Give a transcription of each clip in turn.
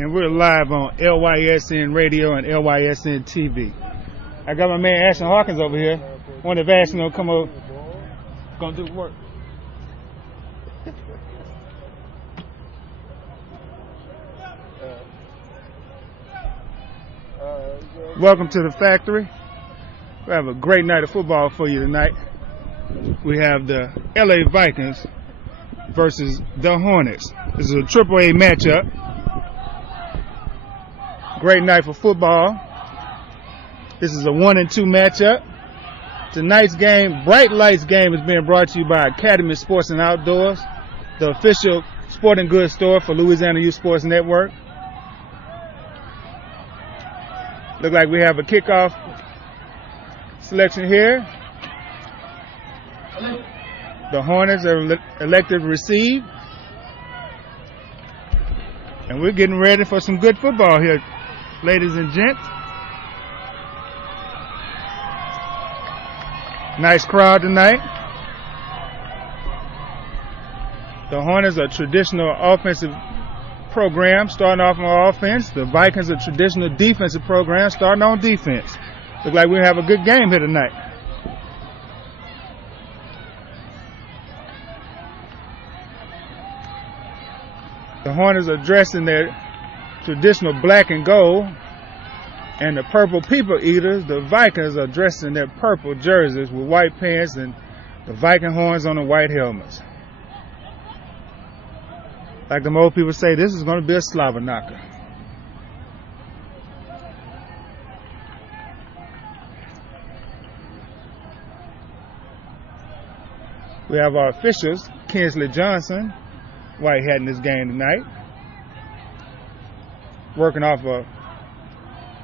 And we're live on LYSN Radio and LYSNTV. I got my man Ashton Hawkins over here. One of Ashton will come over, gonna do work. Welcome to the factory. We have a great night of football for you tonight. We have the LA Vikings versus the Hornets. This is a AAA matchup. Great night for football. This is a 1-2 matchup. Tonight's game, Bright Lights game, is being brought to you by Academy Sports and Outdoors, the official sporting goods store for Louisiana Youth Sports Network. Look like we have a kickoff selection here. The Hornets are elected to receive. And we're getting ready for some good football here, ladies and gents. Nice crowd tonight. The Hornets are a traditional offensive program starting off on offense. The Vikings are a traditional defensive program starting on defense. Look like we have a good game here tonight. The Hornets are dressed in their traditional black and gold, and the purple people eaters, the Vikings, are dressed in their purple jerseys with white pants and the Viking horns on the white helmets. Like the old people say, this is going to be a slobber knocker. We have our officials, Kinsley Johnson, white hat in this game tonight, working off a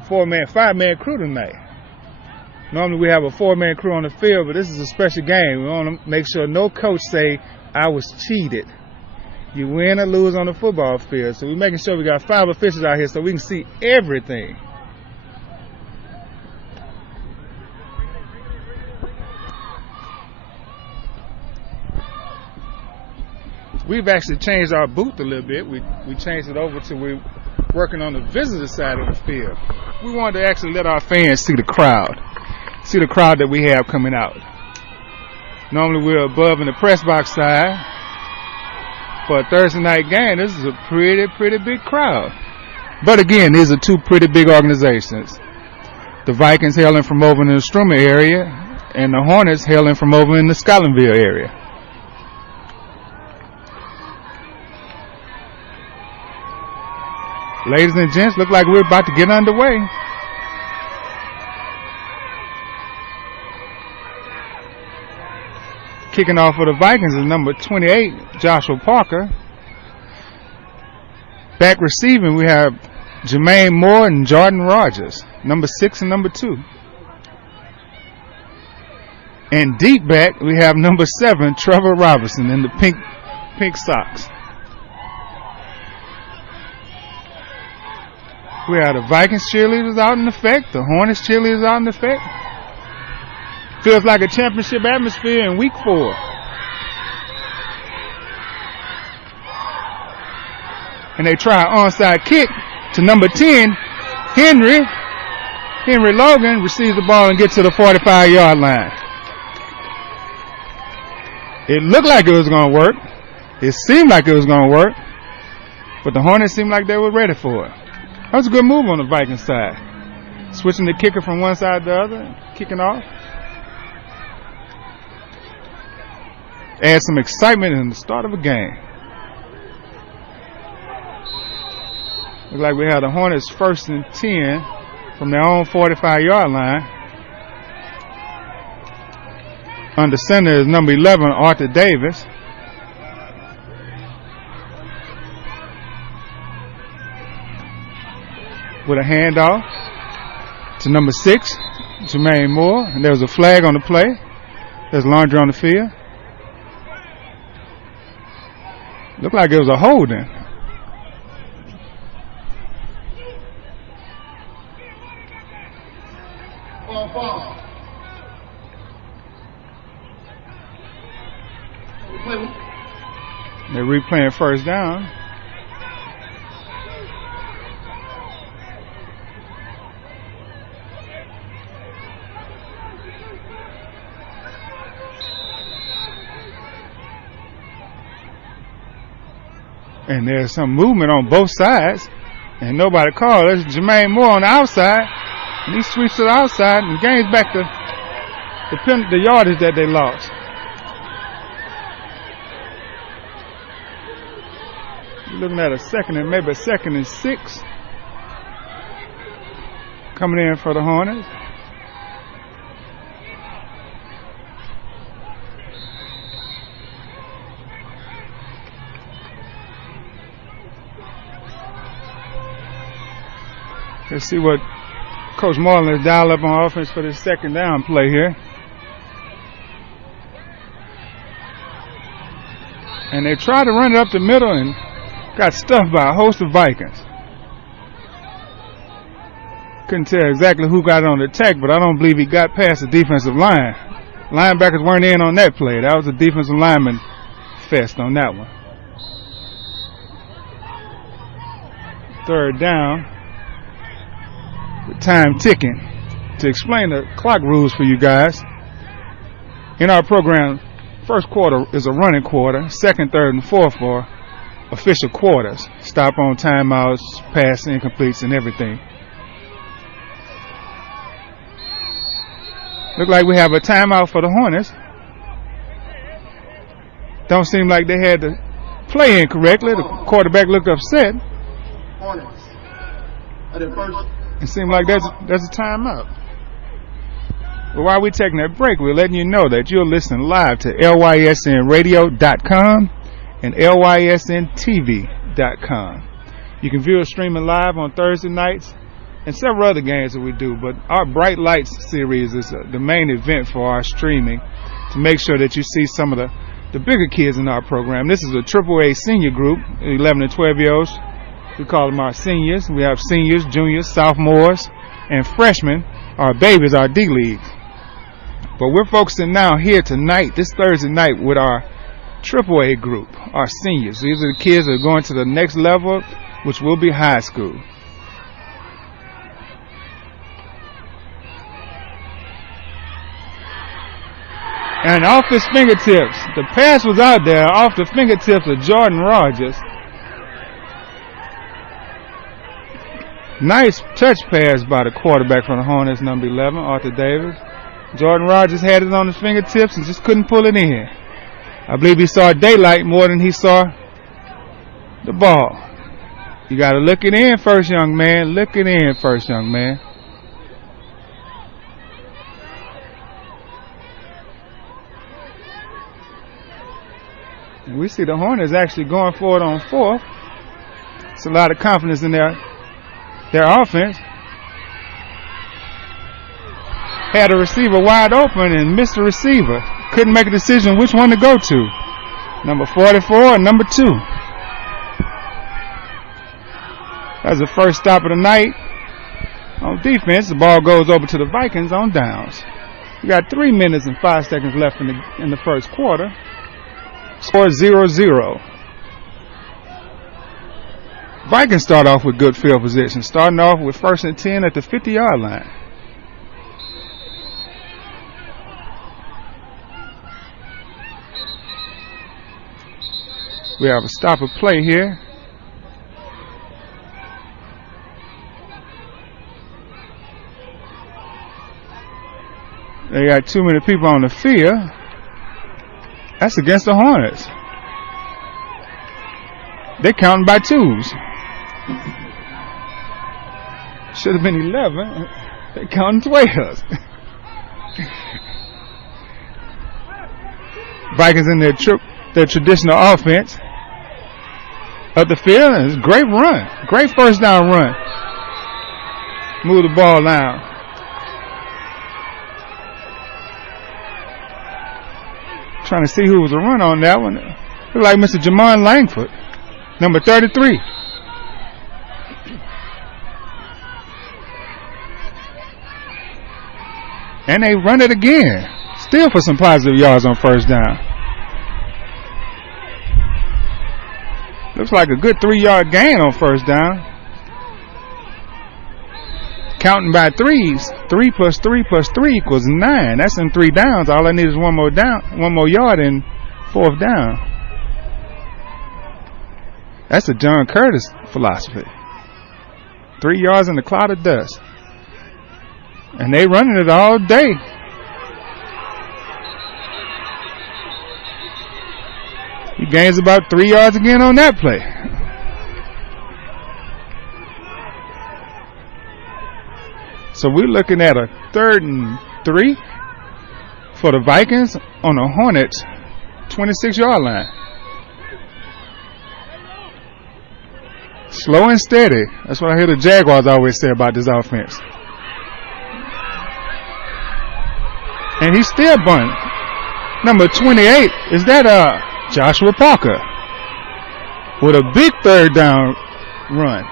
5-man crew tonight. Normally we have a 4-man crew on the field, but this is a special game. We want to make sure no coach say, I was cheated. You win or lose on the football field. So we're making sure we got 5 officials out here so we can see everything. We've actually changed our booth a little bit. We changed it over to we're working on the visitor side of the field. We wanted to actually let our fans see the crowd that we have coming out. Normally we're above in the press box side. For a Thursday night game, this is a pretty big crowd. But again, these are 2 pretty big organizations. The Vikings hailing from over in the Strummer area, and the Hornets hailing from over in the Scotlandville area. Ladies and gents, look like we're about to get underway. Kicking off for the Vikings is number 28, Joshua Parker. Back receiving, we have Jermaine Moore and Jordan Rogers, number 6 and number 2. And deep back, we have number 7, Trevor Robinson, in the pink socks. We have the Vikings cheerleaders out in effect, the Hornets cheerleaders out in effect. Feels like a championship atmosphere in week 4. And they try an onside kick to number 10, Henry. Henry Logan receives the ball and gets to the 45-yard line. It looked like it was going to work. It seemed like it was going to work. But the Hornets seemed like they were ready for it. That was a good move on the Vikings side. Switching the kicker from one side to the other, kicking off. Add some excitement in the start of a game. Looks like we have the Hornets 1st and 10 from their own 45-yard line. Under center is number 11, Arthur Davis. With a handoff to number 6, Jermaine Moore. And there was a flag on the play. There's laundry on the field. Looked like it was a holding. They're replaying first down. And there's some movement on both sides. And nobody called. There's Jermaine Moore on the outside. And he sweeps to the outside and gains back the yardage that they lost. You're looking at maybe a second and 6. Coming in for the Hornets. Let's see what Coach Marlin has dialed up on offense for this second down play here. And they tried to run it up the middle and got stuffed by a host of Vikings. Couldn't tell exactly who got it on the attack, but I don't believe he got past the defensive line. Linebackers weren't in on that play. That was a defensive lineman fest on that one. Third down. With time ticking. To explain the clock rules for you guys, in our program, first quarter is a running quarter, second, third, and fourth are official quarters. Stop on timeouts, pass incompletes, and everything. Look like we have a timeout for the Hornets. Don't seem like they had to play incorrectly. The quarterback looked upset. Hornets. At the first. It seemed like there's a timeout. But while we're taking that break, we're letting you know that you're listening live to LYSNradio.com and LYSNTV.com. You can view us streaming live on Thursday nights and several other games that we do. But our Bright Lights series is the main event for our streaming to make sure that you see some of the bigger kids in our program. This is a AAA senior group, 11 and 12-year-olds. We call them our seniors. We have seniors, juniors, sophomores, and freshmen, our babies, our D-Leagues. But we're focusing now here tonight, this Thursday night, with our AAA group, our seniors. These are the kids that are going to the next level, which will be high school. And off his fingertips, the pass was out there, off the fingertips of Jordan Rogers. Nice touch pass by the quarterback from the Hornets, number 11, Arthur Davis. Jordan Rogers had it on his fingertips and just couldn't pull it in. I believe he saw daylight more than he saw the ball. You got to look it in first, young man. Look it in first, young man. And we see the Hornets actually going for it on fourth. It's a lot of confidence in their offense. Had a receiver wide open and missed the receiver. Couldn't make a decision which one to go to. Number 44 and number 2. That's the first stop of the night. On defense, the ball goes over to the Vikings on downs. We got 3 minutes and 5 seconds left in the first quarter. Score 0-0. Vikings start off with good field position, starting off with 1st and 10 at the 50-yard line. We have a stop of play here. They got too many people on the field. That's against the Hornets. They're counting by twos. Should have been 11. They're counting 12s. Vikings in their traditional offense. Up the field, and it's a great run. Great first down run. Move the ball down. Trying to see who was a run on that one. Looked like Mr. Jamon Langford, number 33. And they run it again. Still for some positive yards on first down. Looks like a good 3-yard gain on first down. Counting by threes. 3 plus 3 plus 3 equals 9. That's in 3 downs. All I need is one more yard in 4th down. That's a John Curtis philosophy. 3 yards in the cloud of dust. And they running it all day. He gains about 3 yards again on that play. So we're looking at a 3rd and 3 for the Vikings on the Hornets' 26-yard line. Slow and steady. That's what I hear the Jaguars always say about this offense. And he's still bunting. Number 28, is that Joshua Parker with a big 3rd down run.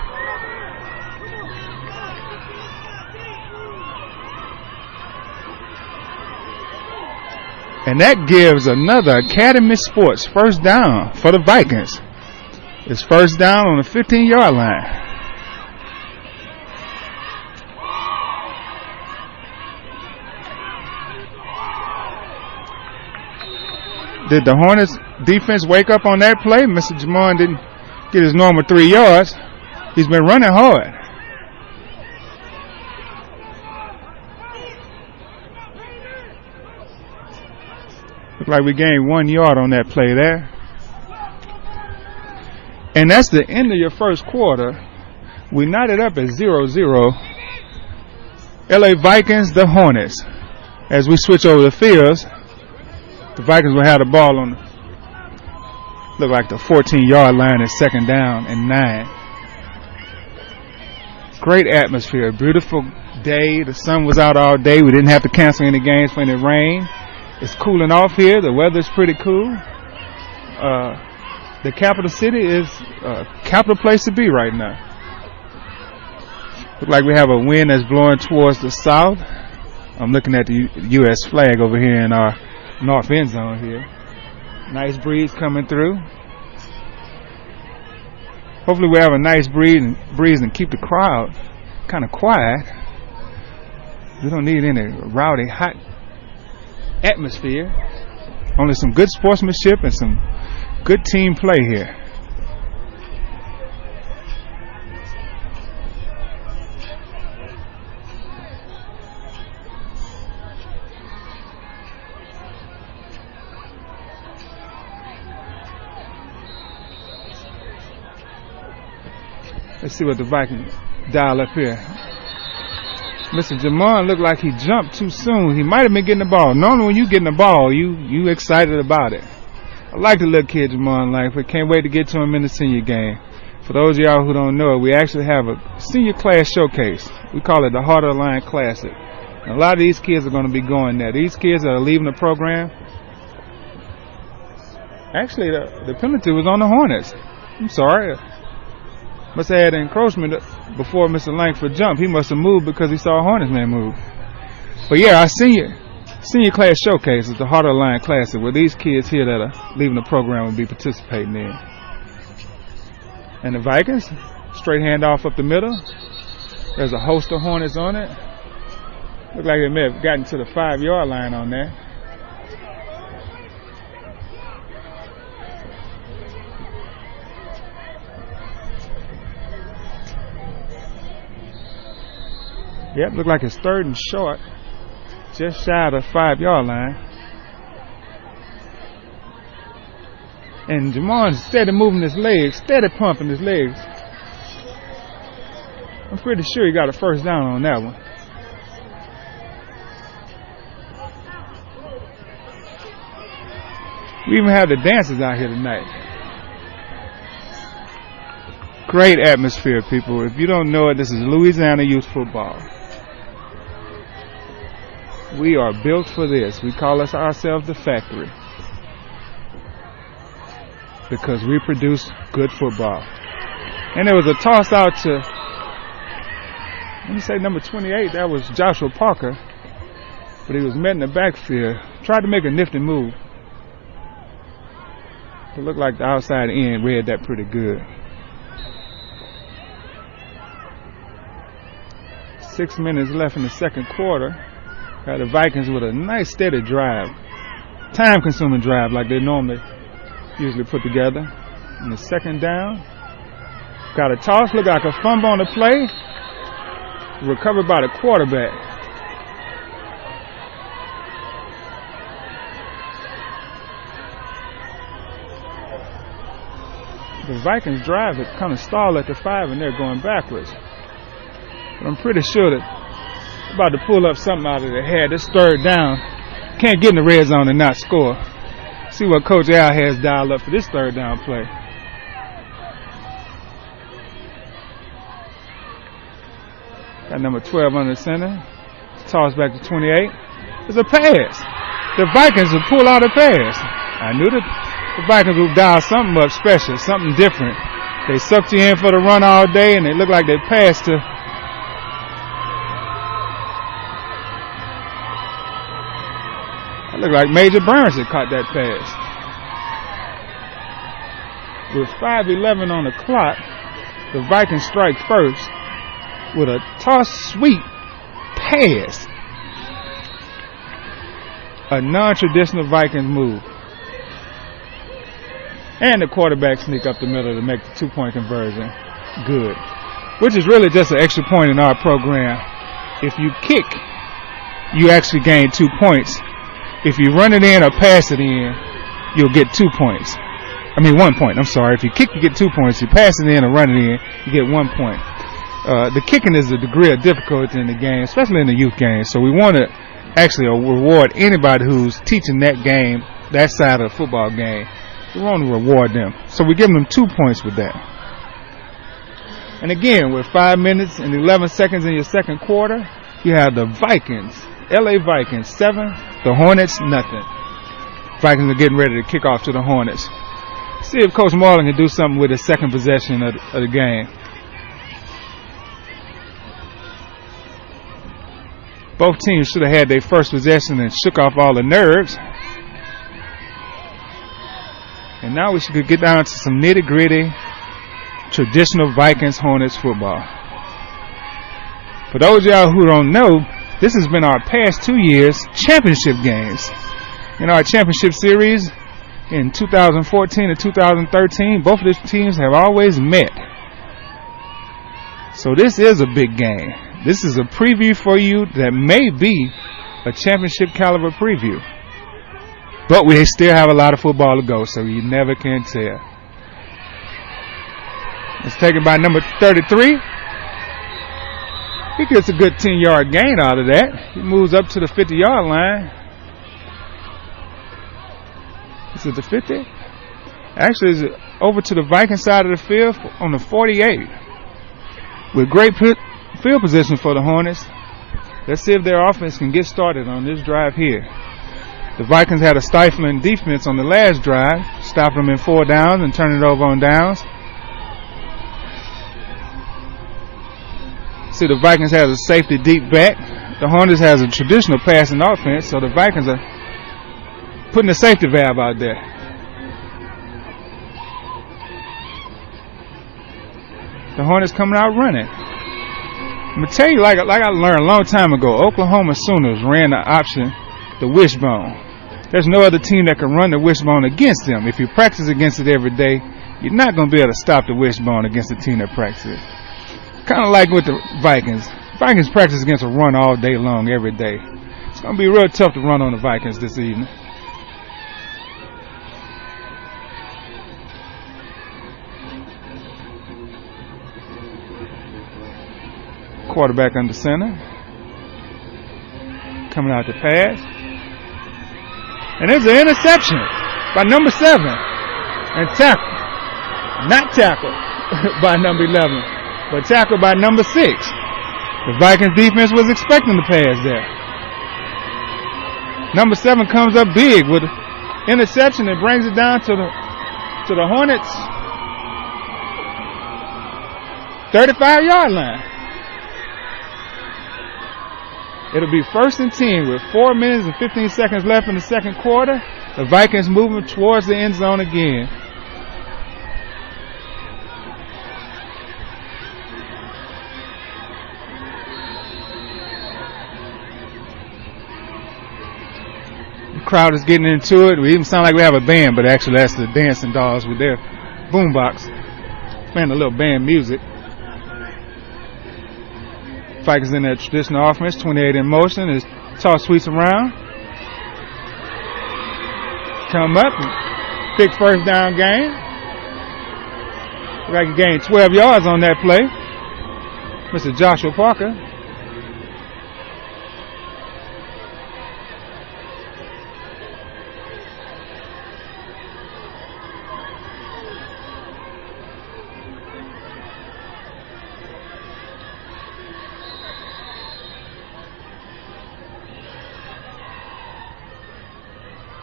And that gives another Academy Sports 1st down for the Vikings. It's 1st down on the 15-yard line. Did the Hornets defense wake up on that play? Mr. Jamon didn't get his normal 3 yards. He's been running hard. Look like we gained 1 yard on that play there. And that's the end of your first quarter. We knotted up at 0-0. LA Vikings, the Hornets. As we switch over the fields, the Vikings will have the ball on, look like the 14-yard line at 2nd down and 9. Great atmosphere, beautiful day. The sun was out all day. We didn't have to cancel any games for any rain. It's cooling off here. The weather's pretty cool. The capital city is a capital place to be right now. Look like we have a wind that's blowing towards the south. I'm looking at the U.S. flag over here in our north end zone here. Nice breeze coming through. Hopefully we have a nice breeze and keep the crowd kind of quiet. We don't need any rowdy, hot atmosphere. Only some good sportsmanship and some good team play here. Let's see what the Vikings dial up here. Mr. Jamon looked like he jumped too soon. He might have been getting the ball. Normally when you getting the ball, you excited about it. I like the little kid Jamon Langford. Can't wait to get to him in the senior game. For those of y'all who don't know it, we actually have a senior class showcase. We call it the Heart of the Line Classic. And a lot of these kids are going to be going there. These kids that are leaving the program, actually the penalty was on the Hornets. I'm sorry. Must have had an encroachment before Mr. Langford jumped. He must have moved because he saw a Hornets man move. But yeah, our senior class showcase is the Heart of the Line Classic, where these kids here that are leaving the program will be participating in. And the Vikings, straight handoff up the middle. There's a host of Hornets on it. Look like they may have gotten to the 5-yard line on there. Yep, look like it's 3rd and short, just shy of the 5-yard line. And Jamon's steady moving his legs, steady pumping his legs. I'm pretty sure he got a 1st down on that one. We even have the dancers out here tonight. Great atmosphere, people. If you don't know it, this is Louisiana youth football. We are built for this. We call ourselves the factory because we produce good football. And there was a toss out to, let me say number 28, that was Joshua Parker, but he was met in the backfield. Tried to make a nifty move. It looked like the outside end read that pretty good. 6 minutes left in the second quarter. Got the Vikings with a nice steady drive. Time-consuming drive like they normally usually put together. And the 2nd down Got a toss, look like a fumble on the play. Recovered by the quarterback. The Vikings drive it kind of stalled at the 5 and they're going backwards. But I'm pretty sure that they're about to pull up something out of their head. This 3rd down. Can't get in the red zone and not score. See what Coach Al has dialed up for this 3rd down play. Got number 12 under center. Toss back to 28. It's a pass. The Vikings will pull out a pass. I knew that the Vikings would dial something up special, something different. They sucked you in for the run all day, and it looked like they passed to. It looked like Major Burns had caught that pass. With 5:11 on the clock, the Vikings strike first with a toss sweep pass. A non-traditional Vikings move. And the quarterback sneak up the middle to make the 2-point conversion. Good. Which is really just an extra point in our program. If you kick, you actually gain 2 points. If you run it in or pass it in, you'll get 2 points. 1 point. I'm sorry. If you kick, you get 2 points. You pass it in or run it in, you get 1 point. The kicking is a degree of difficulty in the game, especially in the youth game. So we want to actually reward anybody who's teaching that game, that side of the football game. We want to reward them. So we give them 2 points with that. And again, with 5 minutes and 11 seconds in your second quarter, you have the Vikings, LA Vikings 7, the Hornets nothing. Vikings are getting ready to kick off to the Hornets. See if Coach Marlin can do something with his second possession of the game. Both teams should have had their first possession and shook off all the nerves. And now we should get down to some nitty-gritty, traditional Vikings Hornets football. For those of y'all who don't know, this has been our past 2 years' championship games. In our championship series in 2014 and 2013, both of these teams have always met. So this is a big game. This is a preview for you that may be a championship caliber preview. But we still have a lot of football to go, so you never can tell. It's taken by number 33. He gets a good 10-yard gain out of that. He moves up to the 50-yard line. Is it the 50? Actually, it's over to the Viking side of the field on the 48. With great field position for the Hornets. Let's see if their offense can get started on this drive here. The Vikings had a stifling defense on the last drive, stopping them in 4 downs and turning it over on downs. See, the Vikings has a safety deep back. The Hornets has a traditional passing offense, so the Vikings are putting a safety valve out there. The Hornets coming out running. I'm going to tell you, like I learned a long time ago, Oklahoma Sooners ran the option, the wishbone. There's no other team that can run the wishbone against them. If you practice against it every day, you're not going to be able to stop the wishbone against a team that practices. Kind of like with the Vikings. Vikings practice against a run all day long, every day. It's going to be real tough to run on the Vikings this evening. Quarterback under center. Coming out to pass. And there's an interception by number 7. And tackle. Not tackled by number 11, but tackled by number 6. The Vikings defense was expecting the pass there. Number 7 comes up big with interception and brings it down to the Hornets 35-yard line. It'll be 1st and 10 with 4 minutes and 15 seconds left in the second quarter. The Vikings moving towards the end zone again. The crowd is getting into it. We even sound like we have a band, but actually that's the dancing dolls with their boombox. Playing a little band music. Vikings in their traditional offense, 28 in motion. His toss sweeps around. Come up and big first down gain. Like he gained 12 yards on that play. Mr. Joshua Parker.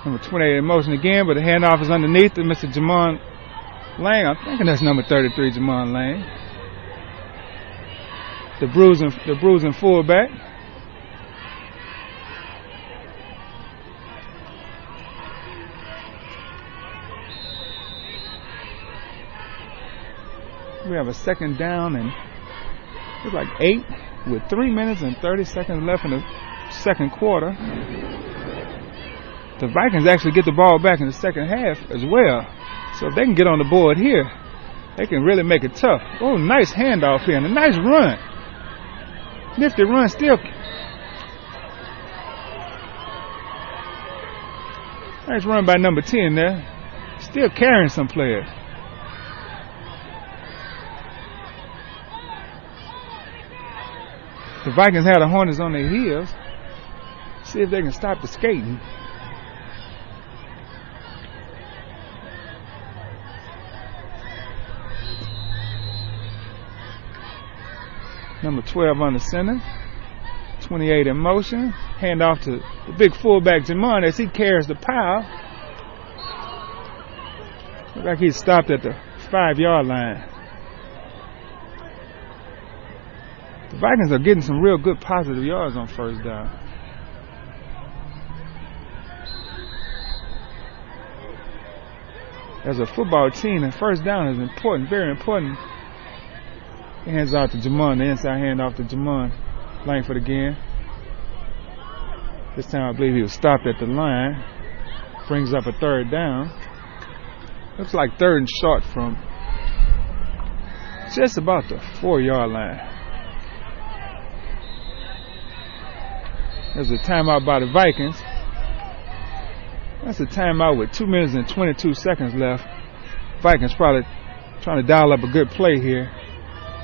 Number 28 in motion again, but the handoff is underneath to Mr. Jamon Lang. I'm thinking that's number 33, Jamon Lang. The bruising fullback. We have a second down and it's like 8 with 3 minutes and 30 seconds left in the second quarter. The Vikings actually get the ball back in the second half as well. So if they can get on the board here, they can really make it tough. Oh, nice handoff here and a nice run. Nifty run still. Nice run by number 10 there. Still carrying some players. The Vikings had the Hornets on their heels. See if they can stop the skating. Number 12 on the center. 28 in motion. Hand off to the big fullback Jamon as he carries the pile. Looks like he stopped at the 5-yard line. The Vikings are getting some real good positive yards on first down. As a football team, and first down is important, very important. He hands out to Jamon, the inside hand off to Jamon. Langford again. This time I believe he was stopped at the line. Brings up a third down. Looks like third and short from just about the 4-yard line. There's a timeout by the Vikings. That's a timeout with 2 minutes and 22 seconds left. Vikings probably trying to dial up a good play here.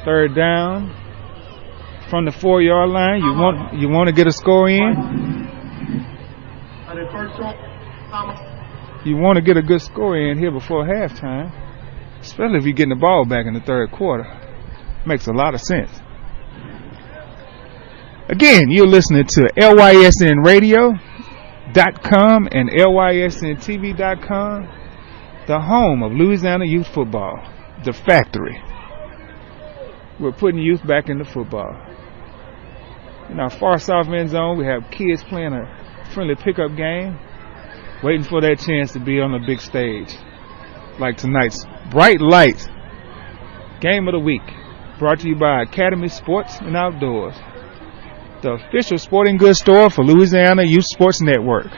Third down from the 4-yard line. You want to get a score in. You want to get a good score in here before halftime, especially if you're getting the ball back in the third quarter. Makes a lot of sense. Again, you're listening to LYSNradio.com and LYSNTV.com, the home of Louisiana youth football, the factory. We're putting youth back into football. In our far south end zone, we have kids playing a friendly pickup game, waiting for their chance to be on the big stage. Like tonight's Bright Lights Game of the Week, brought to you by Academy Sports and Outdoors, the official sporting goods store for Louisiana Youth Sports Network.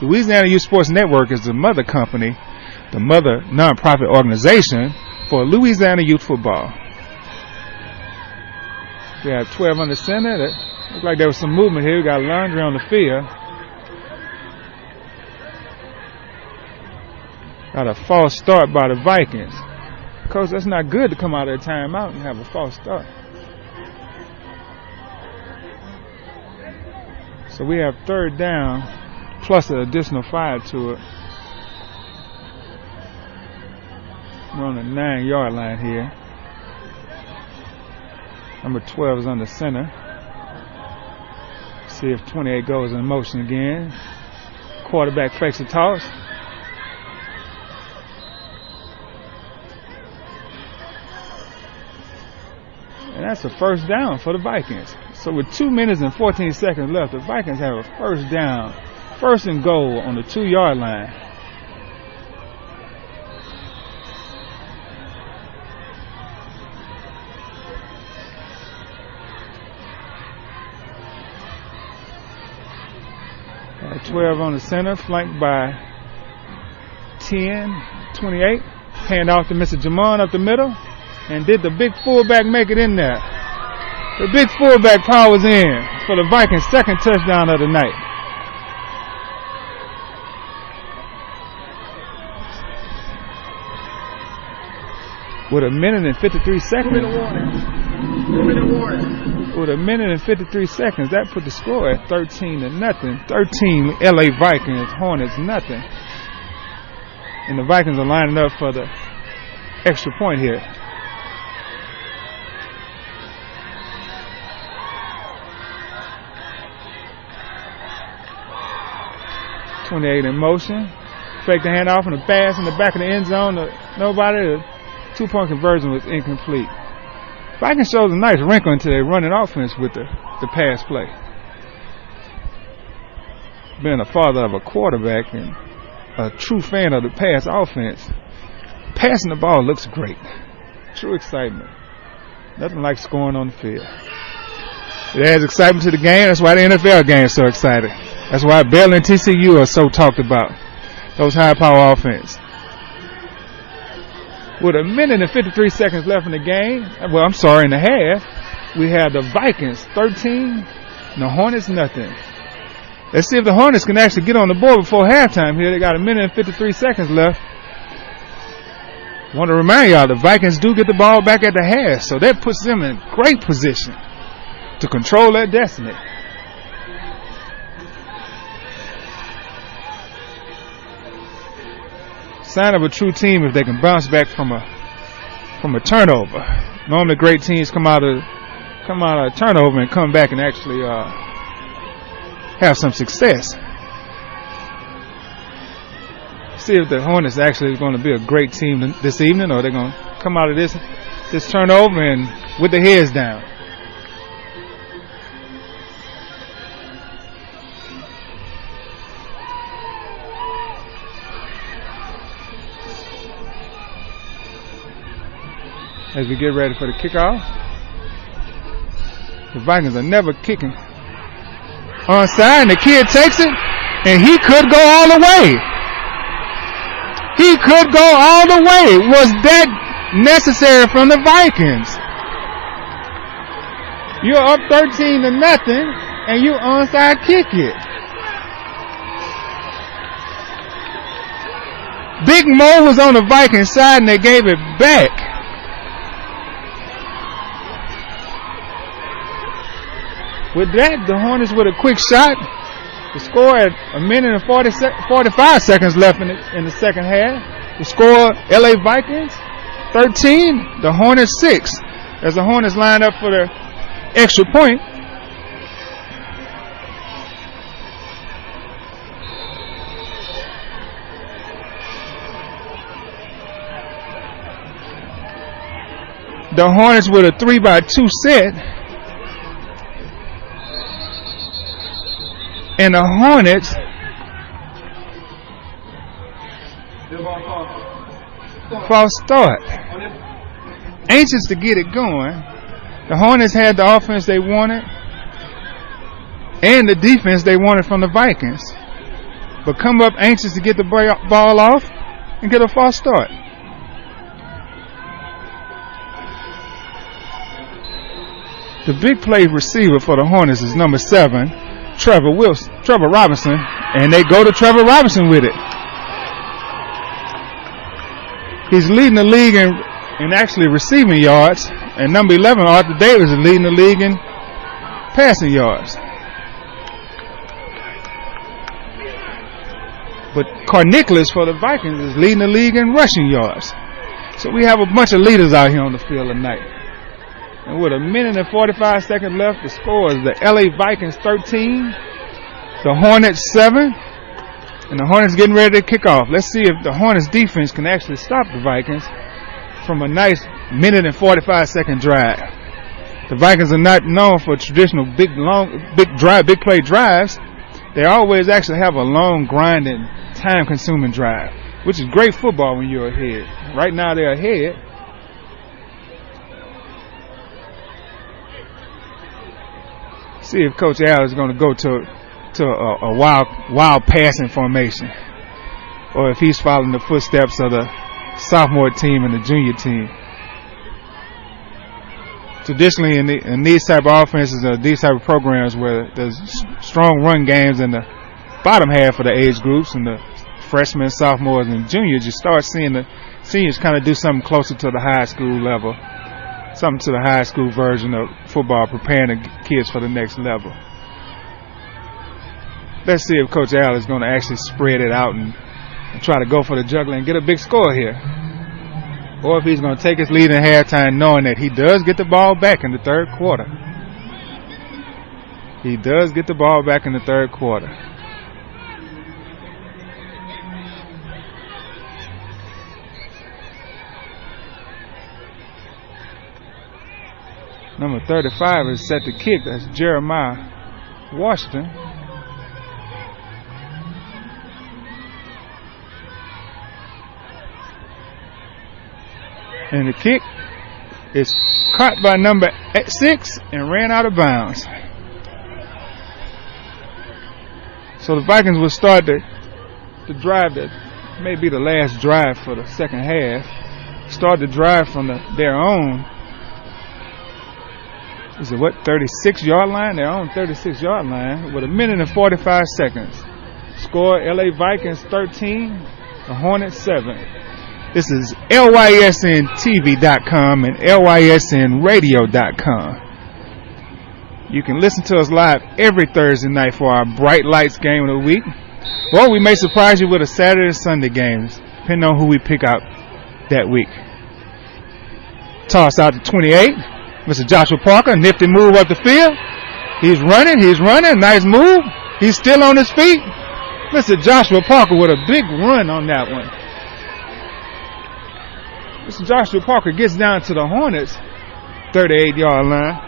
Louisiana Youth Sports Network is the mother company, the mother nonprofit organization for Louisiana youth football. We have 12 on the center. That looks like there was some movement here. We got Laundry on the field. Got a false start by the Vikings. Coach, that's not good to come out of a timeout and have a false start. So we have third down plus an additional 5 to it. We're on the 9-yard line here. Number 12 is on the center. See if 28 goes in motion again. Quarterback fakes a toss. And that's a first down for the Vikings. So with 2 minutes and 14 seconds left, the Vikings have a first down, first and goal on the 2-yard line. Got 12 on the center, flanked by 10, 28. Hand off to Mr. Jamon up the middle. And did the big fullback make it in there? The big fullback powers in for the Vikings' second touchdown of the night. With a minute and 53 seconds. With a minute and 53 seconds, that put the score at 13-0. 13 LA Vikings, Hornets nothing. And the Vikings are lining up for the extra point here. .28 in motion. Fake the handoff and a pass in the back of the end zone. Nobody. The 2-point conversion was incomplete. Vikings shows a nice wrinkle into their running offense with the pass play. Being a father of a quarterback and a true fan of the pass offense, passing the ball looks great. True excitement. Nothing like scoring on the field. It adds excitement to the game. That's why the NFL game is so exciting. That's why Bell and TCU are so talked about. Those high-power offense. With a minute and 53 seconds left in the game, well, I'm sorry, in the half, we have the Vikings 13 and the Hornets nothing. Let's see if the Hornets can actually get on the board before halftime here. They got a minute and 53 seconds left. I want to remind y'all, the Vikings do get the ball back at the half, so that puts them in great position to control their destiny. Sign of a true team if they can bounce back from a turnover. Normally, great teams come out of a turnover and come back and actually have some success. See if the Hornets actually is going to be a great team this evening, or they're going to come out of this turnover and with their heads down. As we get ready for the kickoff, the Vikings are never kicking. Onside, and the kid takes it, and he could go all the way. He could go all the way. Was that necessary from the Vikings? You're up 13-0, and you onside kick it. Big Mo was on the Vikings side, and they gave it back. With that, the Hornets with a quick shot. The score at a minute and 45 seconds left in the second half. The score, LA Vikings 13, the Hornets 6. As the Hornets line up for the extra point. The Hornets with a 3-by-2 set. And the Hornets false start. Anxious to get it going. The Hornets had the offense they wanted and the defense they wanted from the Vikings. But come up anxious to get the ball off and get a false start. The big play receiver for the Hornets is number 7. Trevor Robinson, and they go to Trevor Robinson with it. He's leading the league in actually receiving yards, and number 11, Arthur Davis, is leading the league in passing yards. But Carnicholas for the Vikings is leading the league in rushing yards. So we have a bunch of leaders out here on the field tonight. And with a minute and 45 seconds left, the score is the LA Vikings 13, the Hornets 7, and the Hornets getting ready to kick off. Let's see if the Hornets defense can actually stop the Vikings from a nice minute and 45 second drive. The Vikings are not known for traditional big play drives. They always actually have a long, grinding, time-consuming drive, which is great football when you're ahead. Right now they're ahead. See if Coach Al is going to go to a wild passing formation, or if he's following the footsteps of the sophomore team and the junior team. Traditionally, in these type of offenses or these type of programs where there's strong run games in the bottom half of the age groups and the freshmen, sophomores, and juniors, you start seeing the seniors kind of do something closer to the high school level, something to the high school version of football, preparing the kids for the next level. Let's see if Coach Al is going to actually spread it out and try to go for the juggler and get a big score here. Or if he's going to take his lead in halftime knowing that he does get the ball back in the third quarter. He does get the ball back in the third quarter. Number 35 is set to kick. That's Jeremiah Washington. And the kick is caught by number 6 and ran out of bounds. So the Vikings will start the drive that may be the last drive for the second half. Start the drive from their own. Is it 36-yard line? Their own 36-yard line with 1 minute and 45 seconds. Score LA Vikings 13, the Hornets 7. This is LYSNTV.com and LYSNradio.com. You can listen to us live every Thursday night for our Bright Lights game of the week. Or we may surprise you with a Saturday and Sunday games, depending on who we pick out that week. Toss out to 28. Mr. Joshua Parker, nifty move up the field. He's running, nice move. He's still on his feet. Mr. Joshua Parker with a big run on that one. Mr. Joshua Parker gets down to the Hornets' 38-yard line.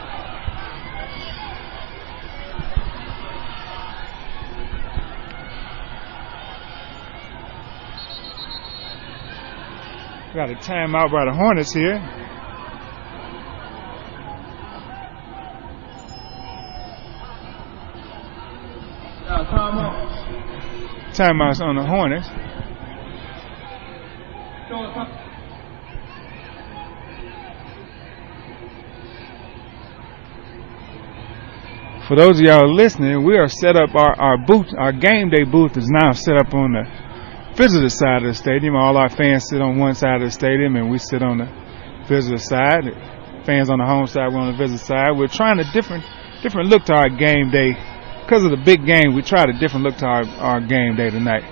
Got a timeout by the Hornets here. Timeouts on the Hornets. For those of y'all listening, we are set up, our booth, our game day booth is now set up on the visitor side of the stadium. All our fans sit on one side of the stadium and we sit on the visitor side. Fans on the home side, we're on the visitor side. We're trying a different look to our game day. Because of the big game, we tried a different look to our game day tonight.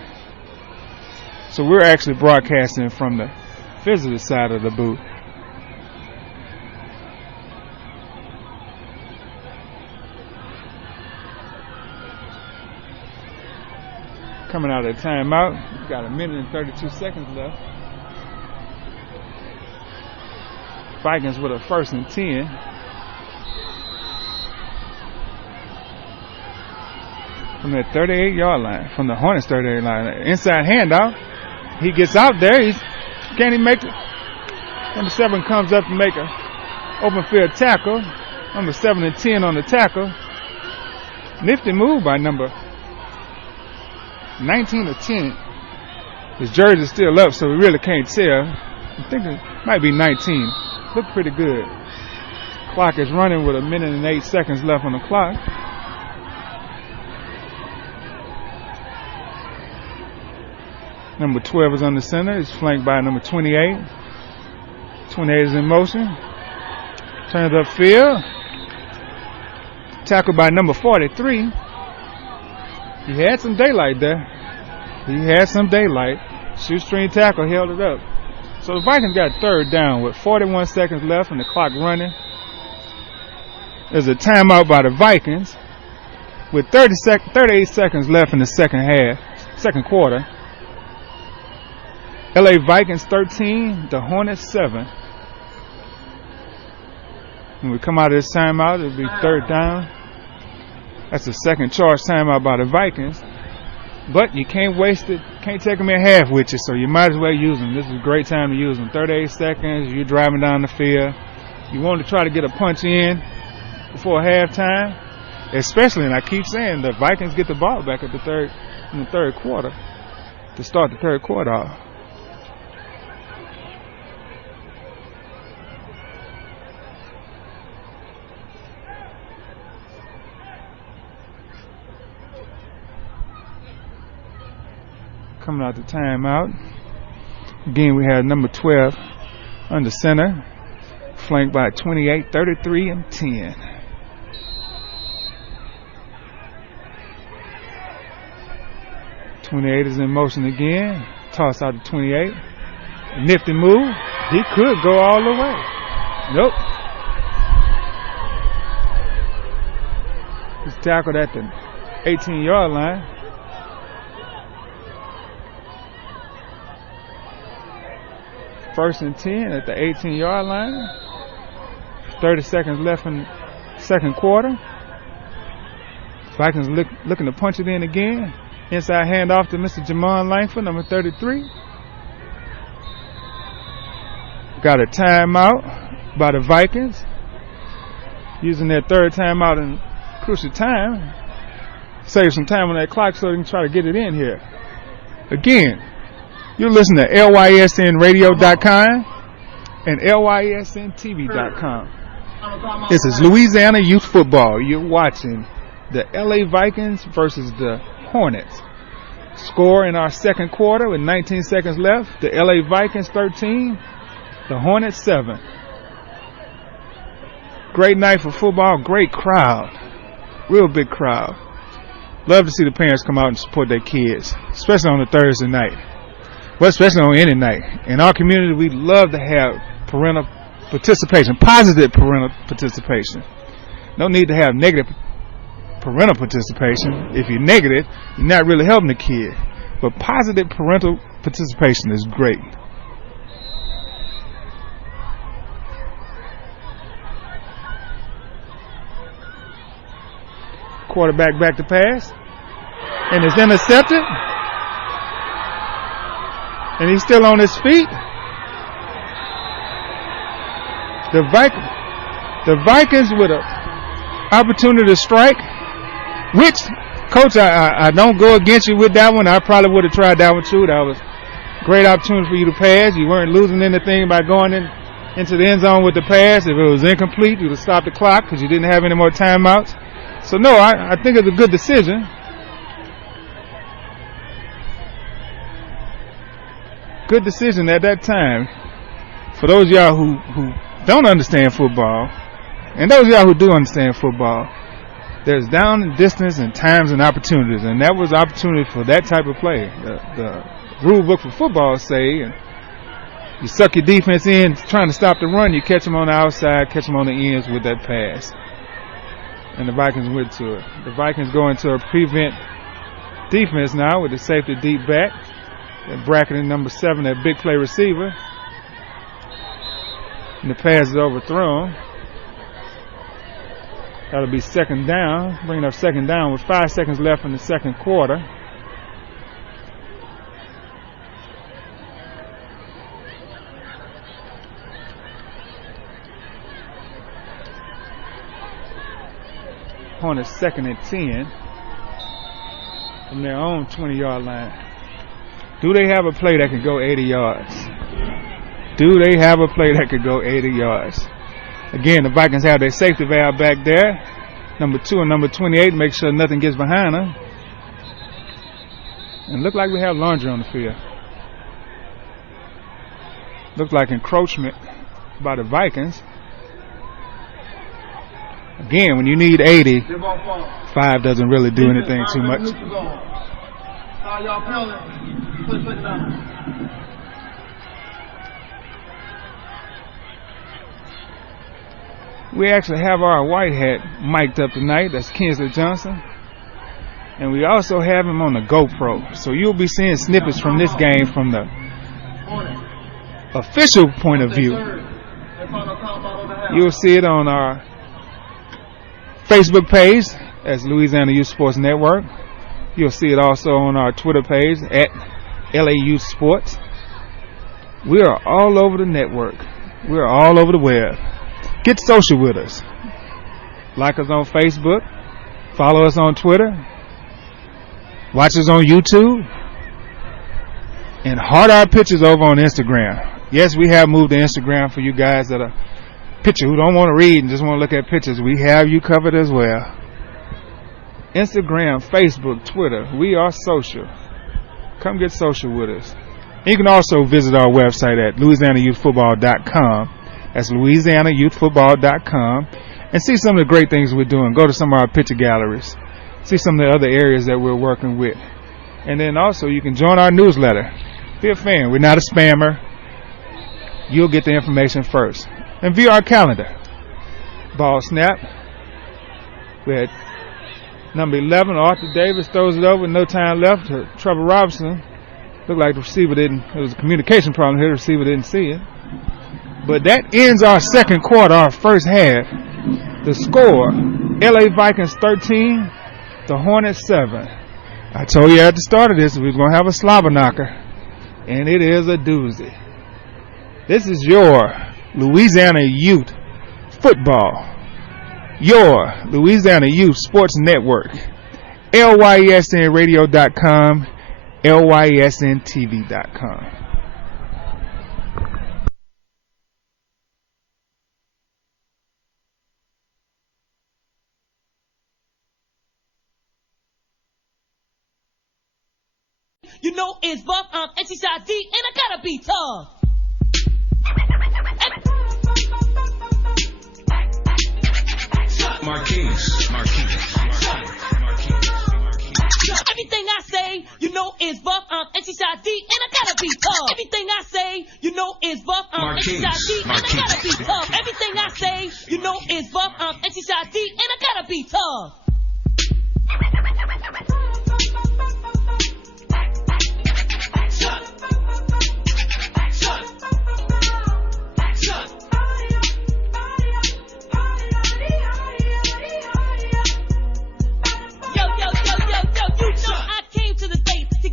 So we're actually broadcasting from the visitor side of the booth. Coming out of the timeout, we've got 1 minute and 32 seconds left. Vikings with a 1st and 10. From that 38-yard line, from the Hornets 38 line. Inside handoff. He gets out there. Can he make it? Number 7 comes up to make a open field tackle. Number 7 and 10 on the tackle. Nifty move by number 19 or 10. His jersey's still up, so we really can't tell. I think it might be 19. Looked pretty good. Clock is running with 1 minute and 8 seconds left on the clock. Number 12 is on the center. He's flanked by number 28. 28 is in motion. Turns upfield. Tackled by number 43. He had some daylight there. Shoestring tackle held it up. So the Vikings got 3rd down with 41 seconds left and the clock running. There's a timeout by the Vikings with 38 seconds left in the second quarter. LA Vikings 13, the Hornets 7. When we come out of this timeout, it'll be 3rd down. That's the second charge timeout by the Vikings. But you can't waste it. Can't take them in half with you, so you might as well use them. This is a great time to use them. 38 seconds, you're driving down the field. You want to try to get a punch in before halftime. Especially, and I keep saying, the Vikings get the ball back in the third quarter to start the third quarter off. coming out the timeout. Again, we have number 12 under center, flanked by 28, 33, and 10. .28 is in motion again. Toss out to 28. A nifty move. He could go all the way. Nope. He's tackled at the 18-yard line. First and 10 at the 18-yard line. 30 seconds left in the second quarter. Vikings looking to punch it in again. Inside handoff to Mr. Jamon Langford, number 33. Got a timeout by the Vikings. Using their third timeout in crucial time. Save some time on that clock so they can try to get it in here. Again, you're listening to LYSNradio.com and LYSNTV.com. This is Louisiana Youth Football. You're watching the LA Vikings versus the Hornets. Score in our second quarter with 19 seconds left. The LA Vikings 13, the Hornets 7. Great night for football, great crowd. Real big crowd. Love to see the parents come out and support their kids, especially on a Thursday night. Well, especially on any night. In our community, we love to have parental participation, positive parental participation. No need to have negative parental participation. If you're negative, you're not really helping the kid. But positive parental participation is great. Quarterback back to pass. And it's intercepted. And he's still on his feet. The Vikings with an opportunity to strike. Which, Coach, I don't go against you with that one. I probably would have tried that one too. That was a great opportunity for you to pass. You weren't losing anything by going into the end zone with the pass. If it was incomplete, you would have stopped the clock because you didn't have any more timeouts. So, no, I think it's a good decision. Good decision at that time. For those of y'all who don't understand football, and those of y'all who do understand football, there's down and distance and times and opportunities, and that was opportunity for that type of play. The rule book for football say, and you suck your defense in trying to stop the run, you catch them on the outside, catch them on the ends with that pass. And the Vikings went to it. The Vikings go into a prevent defense now with the safety deep back. They're bracketing number 7, that big play receiver. And the pass is overthrown. That'll be second down, bringing up second down with 5 seconds left in the second quarter. Hornets second and 10 from their own 20-yard line. Do they have a play that can go 80 yards? Do they have a play that could go 80 yards? Again, the Vikings have their safety valve back there. Number 2 and number 28, make sure nothing gets behind them. And look like we have laundry on the field. Look like encroachment by the Vikings. Again, when you need 80, 5 doesn't really do anything too much. We actually have our white hat mic'd up tonight. That's Kinsley Johnson. And we also have him on the GoPro. So you'll be seeing snippets from this game from the official point of view. You'll see it on our Facebook page as Louisiana Youth Sports Network. You'll see it also on our Twitter page at LA Youth Sports. We are all over the network. We are all over the web. Get social with us. Like us on Facebook. Follow us on Twitter. Watch us on YouTube. And heart our pictures over on Instagram. Yes, we have moved to Instagram for you guys that are picture who don't want to read and just want to look at pictures. We have you covered as well. Instagram, Facebook, Twitter. We are social. Come get social with us. And you can also visit our website at LouisianaYouthFootball.com. That's LouisianaYouthFootball.com. And see some of the great things we're doing. Go to some of our picture galleries. See some of the other areas that we're working with. And then also you can join our newsletter. Be a fan. We're not a spammer. You'll get the information first. And view our calendar. Ball snap. We had number 11, Arthur Davis, throws it over, no time left to Trevor Robinson. Looked like the receiver didn't, it was a communication problem here, the receiver didn't see it. But that ends our second quarter, our first half. The score, LA Vikings 13, the Hornets 7. I told you at the start of this we was going to have a slobber knocker, and it is a doozy. This is your Louisiana Youth Football, your Louisiana Youth Sports Network, LYSNradio.com, LYSNTV.com. You know it's Buff, I'm NC-Shot D, and I gotta be tough. Marquise. Everything I say, you know it's Buff, I'm NC-Shot D, and I gotta be tough. Everything I say, you know it's Buff, I'm NC-Shot D, and I gotta be tough. Everything I say, you know it's Buff, I'm NC-Shot D, and I gotta be tough.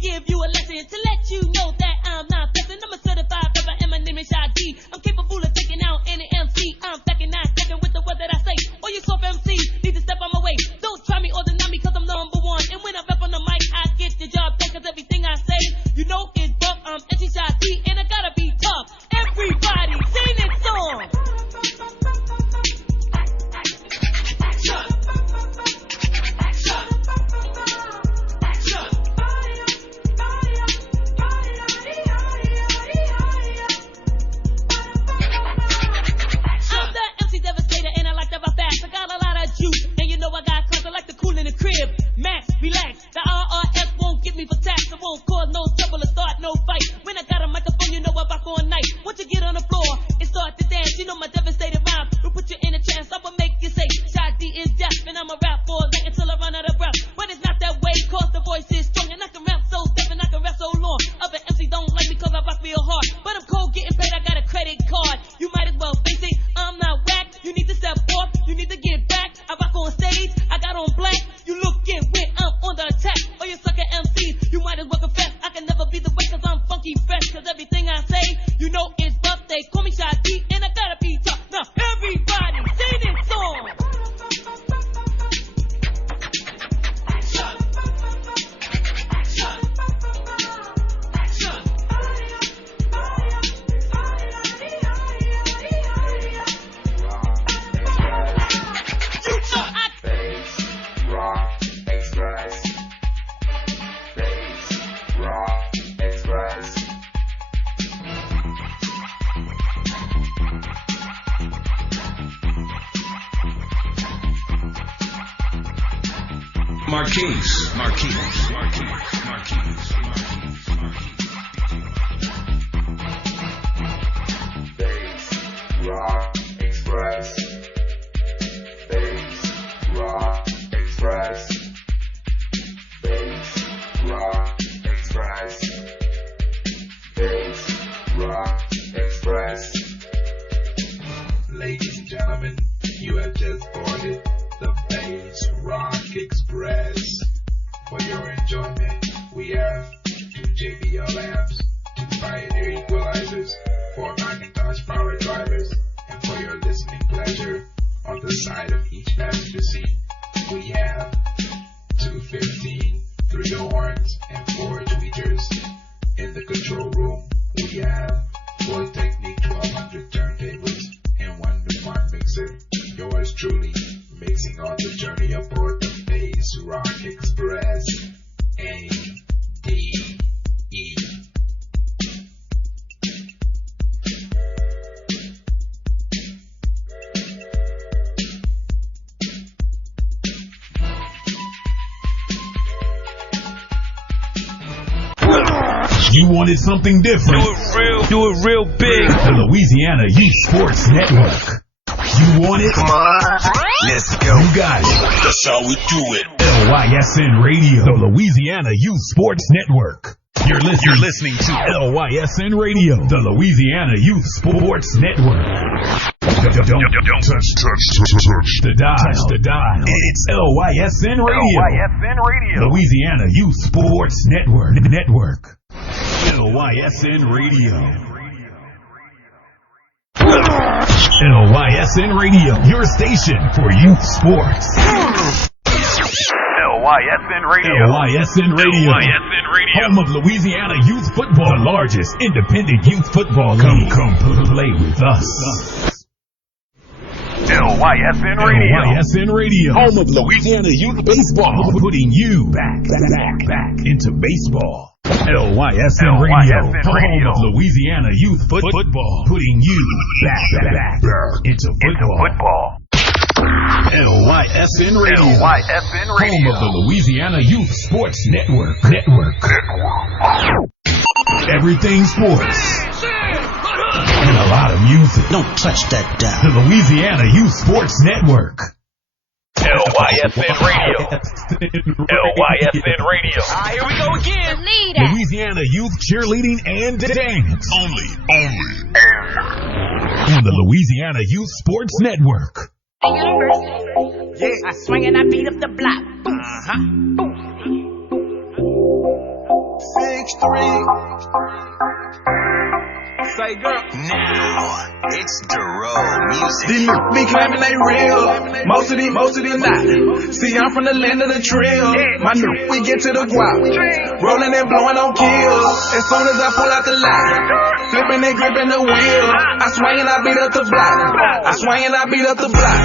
Give you a lesson to let you know that I'm not blessing. I'm a certified rapper and my name is Shot D. I'm capable of taking out any MC. I'm backing not second with the word that I say. All you soft MCs need to step on my way. Don't try me or deny me cause I'm number one. And when I rap on the mic, I get the job done cause everything I say, you know it's buff. I'm NC-Shot D and I gotta be tough. Everybody sing this song. Max, relax, the RRS won't get me for tax. It won't cause no trouble or start no fight. When I got a microphone, you know I rock all night. Once you get on the floor and start to dance, you know my devastating rhyme will put you in a trance. I will make you say, Shot D is deaf, and I'm a rap for a night until I run out of breath. But it's not that way, cause the voice is strong, and I can rap so deaf and I can rap so long. Other MCs don't like me cause I rock real hard, but I'm cold getting paid, I got a credit card. You might as well face it, I'm not whack. You need to step off, you need to get back. I rock on stage, I got on black. You looking when I'm on the attack. All you sucker MCs, you might as well confess. I can never be the way cause I'm funky fresh. Cause everything I say, you know it's birthday. Call me Shot D and I gotta be tough. Now everybody sing this song. Marquise. Bass, rock, express. Bass, rock, express. Bass, rock, express. Bass, rock, express. Ladies and gentlemen, you have just boarded the Bass Rock Express. For your enjoyment, we have 2 JBL amps, 2 Pioneer equalizers, 4 Macintosh power drivers, and for your listening pleasure, on the side of each passenger seat, we have 2 15, 3 horns, and 4 tweeters. In the control room, we have 4 Technique 1200 turntables and 1 DuPont mixer. Yours truly, mixing on the journey aboard the Bass Rock Express. A-D-D. You wanted something different. Do it real big. The Louisiana Youth Sports Network. You want it? Come on, let's go. You got it. That's how we do it. LYSN Radio, the Louisiana Youth Sports Network. You're listening to LYSN Radio, the Louisiana Youth Sports Network. Don't touch the dial. It's LYSN Radio. Louisiana Youth Sports Network. LYSN Radio. LYSN Radio, your station for youth sports. LYSN Radio. LYSN Radio. Home of Louisiana youth football, the largest independent youth football league. Come play with us. LYSN Radio. LYSN Radio. Home of Louisiana youth baseball, putting you back into baseball. LYSN Radio. Home of Louisiana youth football, putting you back into football. LYSN Radio. LYSN Radio. Home of the Louisiana Youth Sports Network. Everything sports. And a lot of music. Don't touch that dial. The Louisiana Youth Sports Network. LYSN Radio. LYSN Radio. Here we go again. Louisiana Youth Cheerleading and Dance. Only on the Louisiana Youth Sports Network. Yeah, I swing and I beat up the block. 6'3". Say, girl. Now, it's Duro music. These niggas be claiming they real. Most of these not. See, I'm from the land of the trail. My nigga, we get to the guap. Rolling and blowing on kills. As soon as I pull out the lot. Flipping and gripping the wheel. I swing and I beat up the block. I swing and I beat up the block.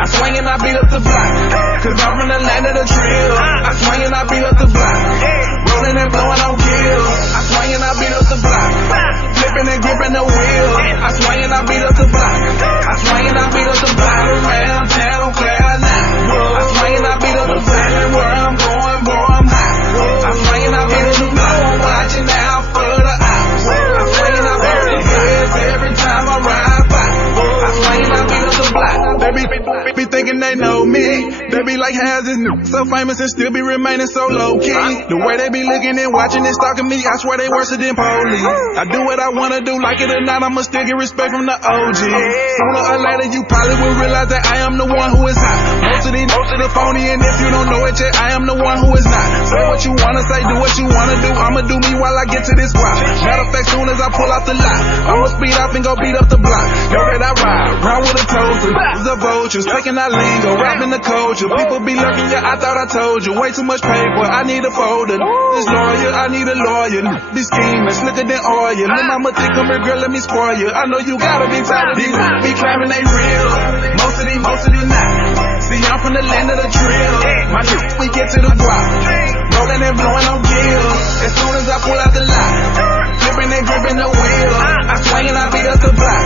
I swing and I beat up the block. Cause I'm from the land of the trail. I swing and I beat up the block. Rolling and blowing on kills. I swing and I beat up the block. Flipping and gripping the wheel. I swing and I beat up the block. I swing and I beat up the block. Around town, clear now. I swing and I beat up the block. Where I'm going, boy, I'm hot. I swing and I beat up the block. Watching out for the ops. I swing and I beat up the heads every time I ride by. I swing and I beat up the block. They be thinking they know me. They be like, how's this new so famous and still be remaining so low key? The way they be looking and watching and stalking me, I swear they worse than police. I do what I wanna do, like it or not, I'ma still get respect from the OG. Sooner or later, you probably will realize that I am the one who is hot. Most of the phony, and if you don't know it yet, I am the one who is not. Say what you wanna say, do what you wanna do. I'ma do me while I get to this spot. Matter of fact, soon as I pull out the lot, I'ma speed up and go beat up the block. Know that I ride, round with a toaster. This is a vultures, taking our lingo, rapping the culture. People be lurking, yeah, I thought I told you. Way too much paper, I need a folder. This lawyer, I need a lawyer. This scheme is slicker than oil. Let mama think, come here, girl, let me spoil you. I know you gotta be tired of these be claiming they real. Most of these not. See, I'm from the land of the drill. My niggas, we get to the guap. Rolling and blowing on gills. As soon as I pull out the lot. Flipping and gripping the wheel. I swing and I beat up the block.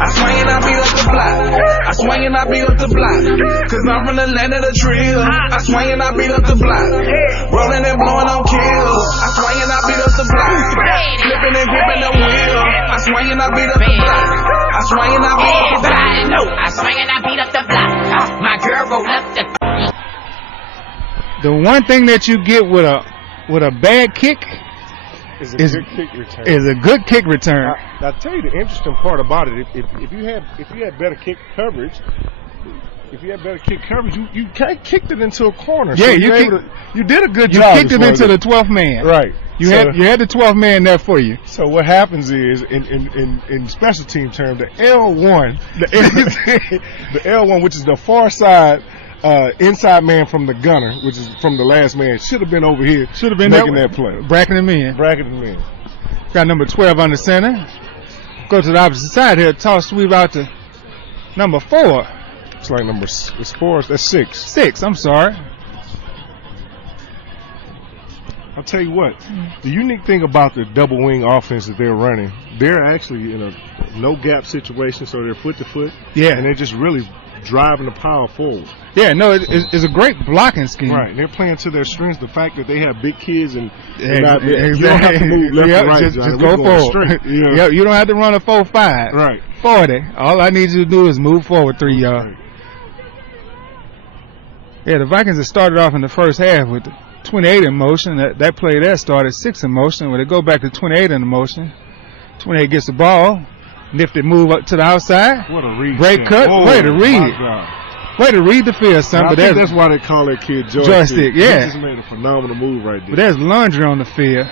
I swing and I beat up the block. I swing and I beat up the block. Cause I'm from the land of the drill. I swing and I beat up the block. Rolling and blowing on kills. I swing and I beat up the block. Flipping and gripping the wheel. I swing and I beat up the block. I swing and I beat up the block. I swing and I beat up the block. My girl rolled up the. The one thing that you get with a bad kick is a good kick return. Is a good kick return. I'll tell you the interesting part about it. If you had better kick coverage, you kicked it into a corner. Yeah, so you did a good job. You kicked it into the 12th man. Right. You had the 12th man there for you. So what happens is in special team term, the L1, the L1, which is the far side. Inside man from the gunner, which is from the last man, should have been over here. Should have been making that play. Bracketing him in. Got number 12 on the center. Go to the opposite side here. Toss sweep out to number 4. It's like it's 4. That's 6. 6. I'm sorry. I'll tell you what. The unique thing about the double wing offense that they're running, they're actually in a no gap situation, so they're foot to foot. Yeah. And they're just really driving the power forward. Yeah, no, it's a great blocking scheme. Right, they're playing to their strengths. The fact that they have big kids and Exactly. you don't have to move left and right. Just Johnny. go We're going forward. straight, you know? Yep, you don't have to run a 4.5. Right. 40. All I need you to do is move forward 3 yards. Right. Yeah, the Vikings have started off in the first half with 28 in motion. That play there started 6 in motion. When they go back to 28 in the motion, 28 gets the ball, nifty move up to the outside. What a read. Great cut. Oh, Way to read. my God. Way to read the field, son. I But think that's why they call that kid joystick. He Yeah. just made a phenomenal move right there. But there's laundry on the field.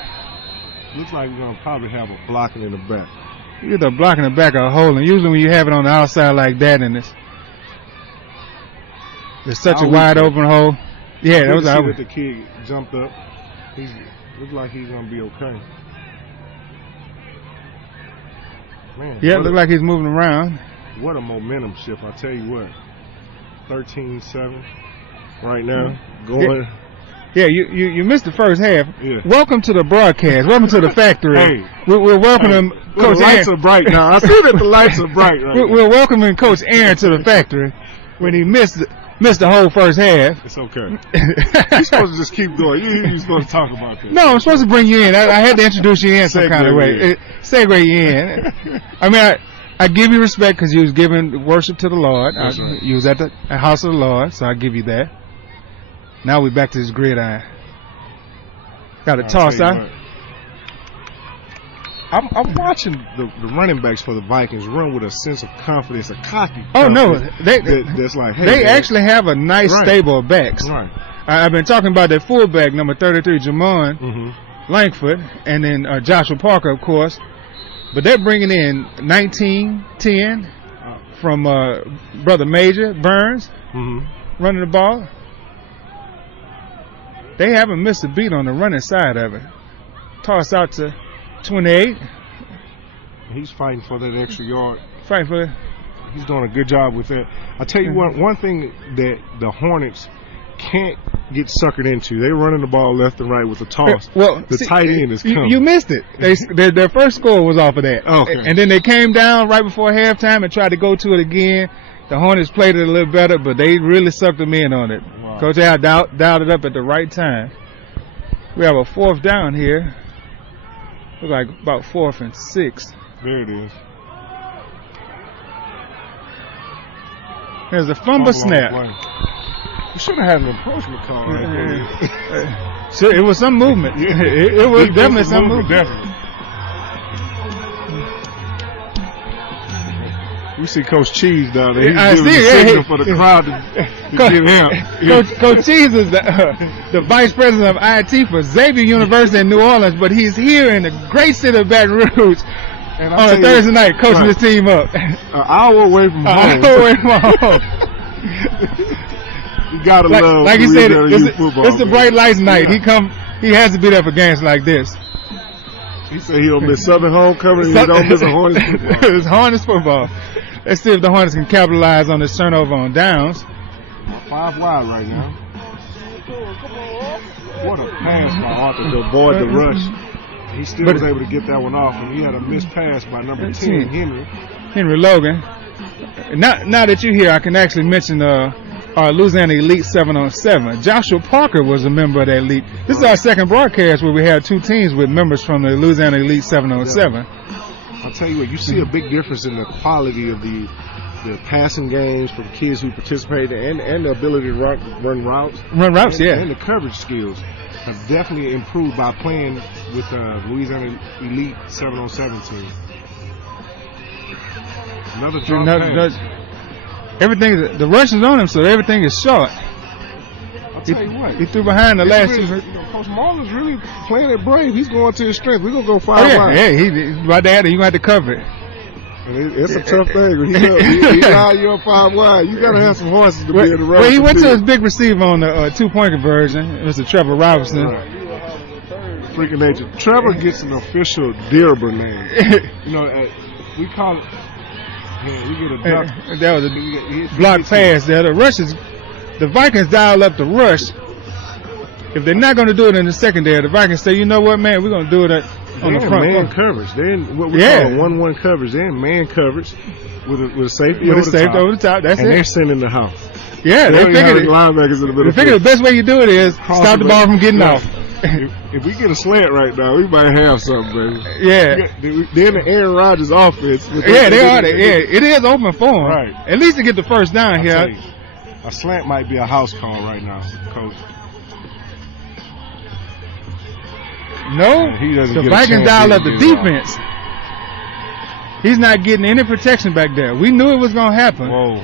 Looks like we're going to probably have a blocking in the back. Either blocking the back or holding. Usually when you have it on the outside like that and it's such a wide open hole. Yeah, that was out. out. The kid jumped up. He looks like he's going to be okay. Man, Yeah, it looked like he's moving around. What a momentum shift, I tell you what. 13-7 right now. Going. Yeah, you missed the first half. Yeah. Welcome to the broadcast. Welcome to the factory. Hey. We're welcoming Coach the lights Aaron. are bright now. I see that the lights are bright right now. We're welcoming Coach Aaron to the factory when he missed the whole first half. It's okay. You're supposed to just keep going. You're supposed to talk about this. No, I'm supposed to bring you in. I had to introduce you in some kind of way. Segue you in. I mean, I give you respect because you was giving worship to the Lord. That's right. You was at the house of the Lord, so I give you that. Now we're back to this gridiron. Got a toss out. I'm watching the running backs for the Vikings run with a sense of confidence, a cocky. Oh no, that's like hey, they man. actually have a nice stable of backs. Right. I've been talking about that fullback number 33, Jamon Langford, and then Joshua Parker, of course. But they're bringing in 19-10 from Brother Major Burns running the ball. They haven't missed a beat on the running side of it. Toss out to 28. He's fighting for that extra yard. Fighting for it. He's doing a good job with that. I tell you what, one thing that the Hornets can't get suckered into, they're running the ball left and right with the toss. Well, the tight end is coming. You missed it. Their first score was off of that. Okay. And then they came down right before halftime and tried to go to it again. The Hornets played it a little better, but they really sucked them in on it. Wow. Coach Al dialed it up at the right time. We have a 4th down here. Looks like about 4th and 6. There it is. There's a fumble snap. You should have had an approachment call right there. So it was some movement. It was definitely some movement. Definitely. We see Coach Cheese down there. He's giving the signal for the crowd to get him. Coach Cheese is the vice president of IT for Xavier University in New Orleans, but he's here in the great city of Baton Rouge on a Thursday night coaching his team up. An hour away from home. An hour away from home. You gotta love like he said, football. it's the bright lights night. He has to be there for games like this. He said he'll miss Southern homecoming. He don't miss a Hornets football. It's Hornets football. Let's see if the Hornets can capitalize on this turnover on downs. 5 wide right now. What a pass by Arthur to avoid the rush. He still was able to get that one off, and he had a missed pass by number 10, Henry Logan. Now that you're here, I can actually mention our Louisiana Elite 7-on-7. Joshua Parker was a member of that elite. This is our second broadcast where we had 2 teams with members from the Louisiana Elite 7-on-7. I'll tell you what, you see a big difference in the quality of the passing games for the kids who participate and the ability to run routes. And the coverage skills have definitely improved by playing with Louisiana Elite 7-on-7 team. Another drop pass. Everything, the rush is on him, so everything is short. I'll tell you what. He threw behind the last 2. Coach Marlin's really playing it brave. He's going to his strength. We're going to go 5 wide. Yeah, he's right there. You're going to have to cover it. It's a tough thing. He's out, you're 5 wide. You got to have some horses to be able to run. Well, he went to his big receiver on the 2-point conversion. Mr. Trevor Robinson. Freaking nature. Trevor gets an official Dilber name. We call it. Yeah, we get a duck. That was a block pass there. The Vikings dial up the rush. If they're not going to do it in the secondary, the Vikings say, you know what, man, we're going to do it on the front. Man coverage. They're in what we call 1-1 coverage. They're in man coverage. with a safety with over a safety over the top. That's and it. they're sending the house. Yeah, they figured it. Linebackers in the middle. They figured the best way you do it is stop the ball from getting Yeah. off. If we get a slant right now, we might have something, baby. Yeah. Then the Aaron Rodgers offense. Yeah, they are. Yeah, it is open for them. Right. At least to get the first down Tell here. you, a slant might be a house call right now, Coach. No, He doesn't the get a Vikings chance dialed to up the get it off. defense. He's not getting any protection back there. We knew it was going to happen. Whoa.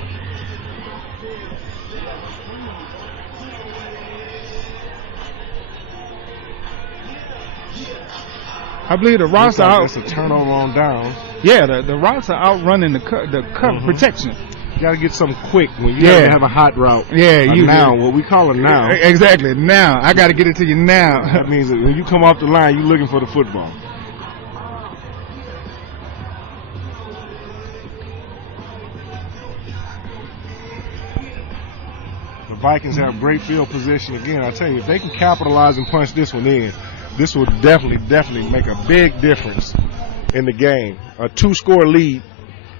I believe the routes are That's a turnover on downs. Yeah, the routes are outrunning the cover protection. You got to get something quick when you Yeah. gotta have a hot route. Yeah, A you now, what we call a now. Exactly. Now I got to get it to you now. That means that when you come off the line, you're looking for the football. The Vikings have great field position again. I tell you, if they can capitalize and punch this one in, this will definitely make a big difference in the game. A 2-score lead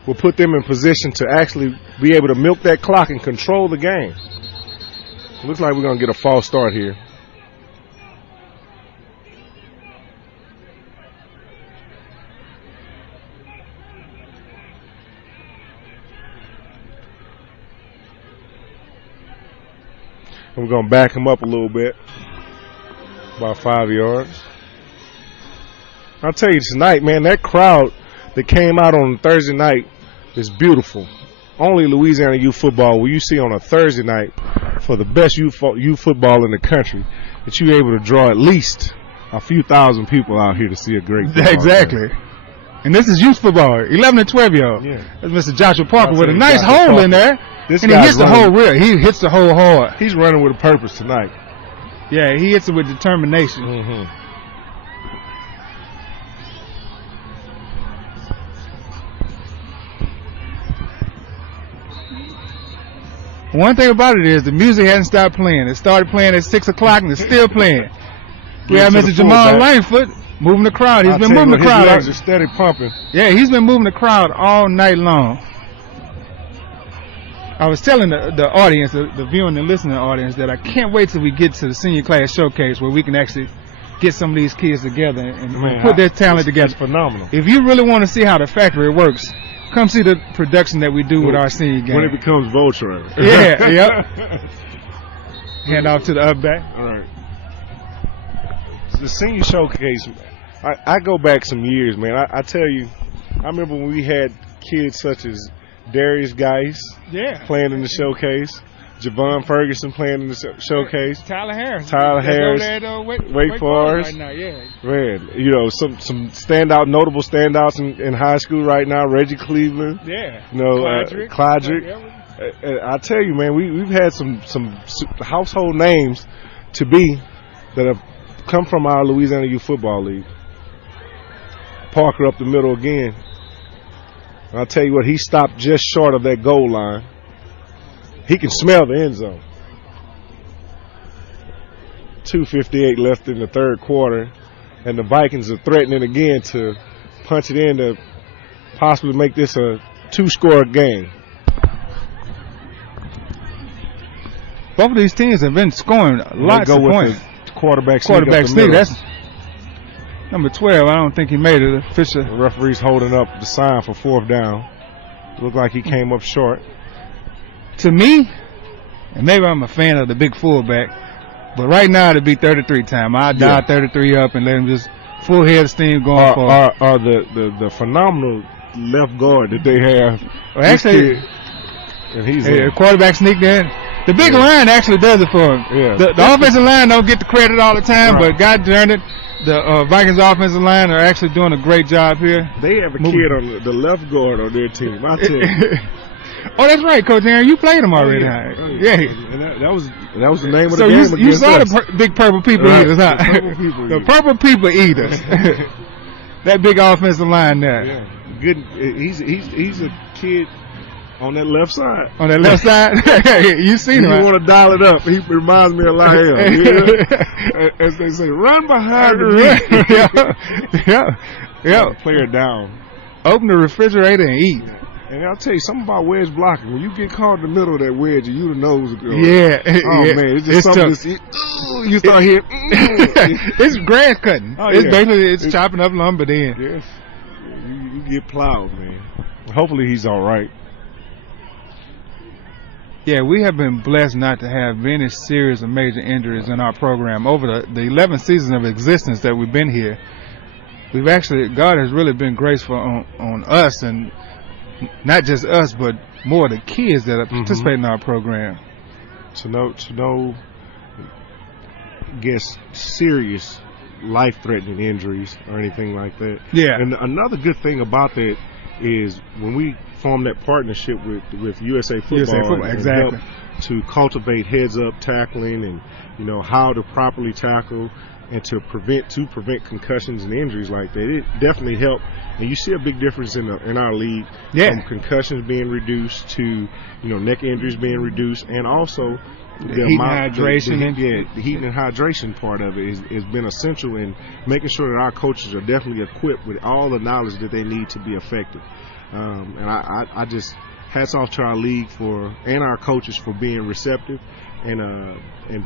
will put them in position to actually be able to milk that clock and control the game. Looks like we're going to get a false start here. We're going to back him up a little bit, about 5 yards. I'll tell you tonight, man, that crowd that came out on Thursday night is beautiful. Only Louisiana youth football will you see on a Thursday night for the best youth football in the country that you're able to draw at least a few thousand people out here to see a great football Exactly. game. And this is youth football, 11 and 12-year-old. Yeah. That's Mr. Joshua Parker with a say nice Joshua hole Parker. in there. This And he guy's hits the running. hole real. He hits the hole hard. He's running with a purpose tonight. Yeah, he hits it with determination. Mm-hmm. One thing about it is the music hasn't stopped playing. It started playing at 6 o'clock and it's still playing. We have Get to Mr. the Jamal fullback. Langford moving the crowd. He's I'll been tell you moving the what, crowd. his legs are steady pumping. Yeah, he's been moving the crowd all night long. I was telling the audience, the viewing and listening audience, that I can't wait till we get to the senior class showcase where we can actually get some of these kids together and Man, put their talent together. It's phenomenal. If you really want to see how the factory works, come see the production that we do with our senior game. When it becomes Voltron. Yeah, yep. Hand off to the up back. All right. The senior showcase, I go back some years, man. I tell you, I remember when we had kids such as Darius Geis playing in the showcase, Javon Ferguson playing in the showcase, Tyler Harris. Tyler That's Harris, over there at, Wake Forest. right now, yeah. Man, you know, some notable standouts in high school right now. Reggie Cleveland. Yeah. You know, Clydrick. I tell you, man, we've had some household names to be that have come from our Louisiana Youth Football League. Parker up the middle again. I'll tell you what, he stopped just short of that goal line. He can smell the end zone. 2:58 left in the third quarter, and the Vikings are threatening again to punch it in to possibly make this a 2-score game. Both of these teams have been scoring lots go of with points. the quarterback sneak. Quarterback up the sneak. middle. That's number 12. I don't think he made it official. The referee's holding up the sign for 4th down. Looked like he came up short. To me, and maybe I'm a fan of the big fullback, but right now it'd be 33 time. I'd dial 33 up and let him just full head of steam going forward. Or the phenomenal left guard that they have. Well, actually, and he's the quarterback sneaked in. The big line actually does it for him. Yeah. The offensive line don't get the credit all the time, Right. but God darn it, the Vikings offensive line are actually doing a great job here. They have a kid on the left guard on their team. I tell you. Oh, that's right, Coach Aaron. You played him already. Yeah. And that was the name of the So game. you against saw us. the big purple people Right. eaters, huh? The purple people The eaters. purple people eaters. That big offensive line there. Yeah. Good. He's a kid on that left side. On that left side, you seen him. You Right? want to dial it up. He reminds me of Lyle. As they say, run behind the meat. yeah. Play her down. Open the refrigerator and eat. And I'll tell you something about wedge blocking. When you get caught in the middle of that wedge, and you the nose go. Yeah. Oh yeah. man, it's just something. You start hearing. It's grass cutting. Oh, It's yeah. basically chopping up lumber then. Yes. You get plowed, man. Hopefully he's all right. Yeah, we have been blessed not to have any serious or major injuries in our program. Over the 11 seasons of existence that we've been here, we've actually, God has really been graceful on us, and not just us, but more of the kids that are participating in our program. To no, guess, serious life-threatening injuries or anything like that. Yeah. And another good thing about that is when we formed that partnership with USA Football, and exactly, helped to cultivate heads-up tackling and how to properly tackle and to prevent concussions and injuries like that. It definitely helped, and you see a big difference in our league. Yeah. From concussions being reduced to neck injuries being reduced, and also the heat and hydration. The heat and hydration part of it has been essential in making sure that our coaches are definitely equipped with all the knowledge that they need to be effective. And I just hats off to our league and our coaches for being receptive and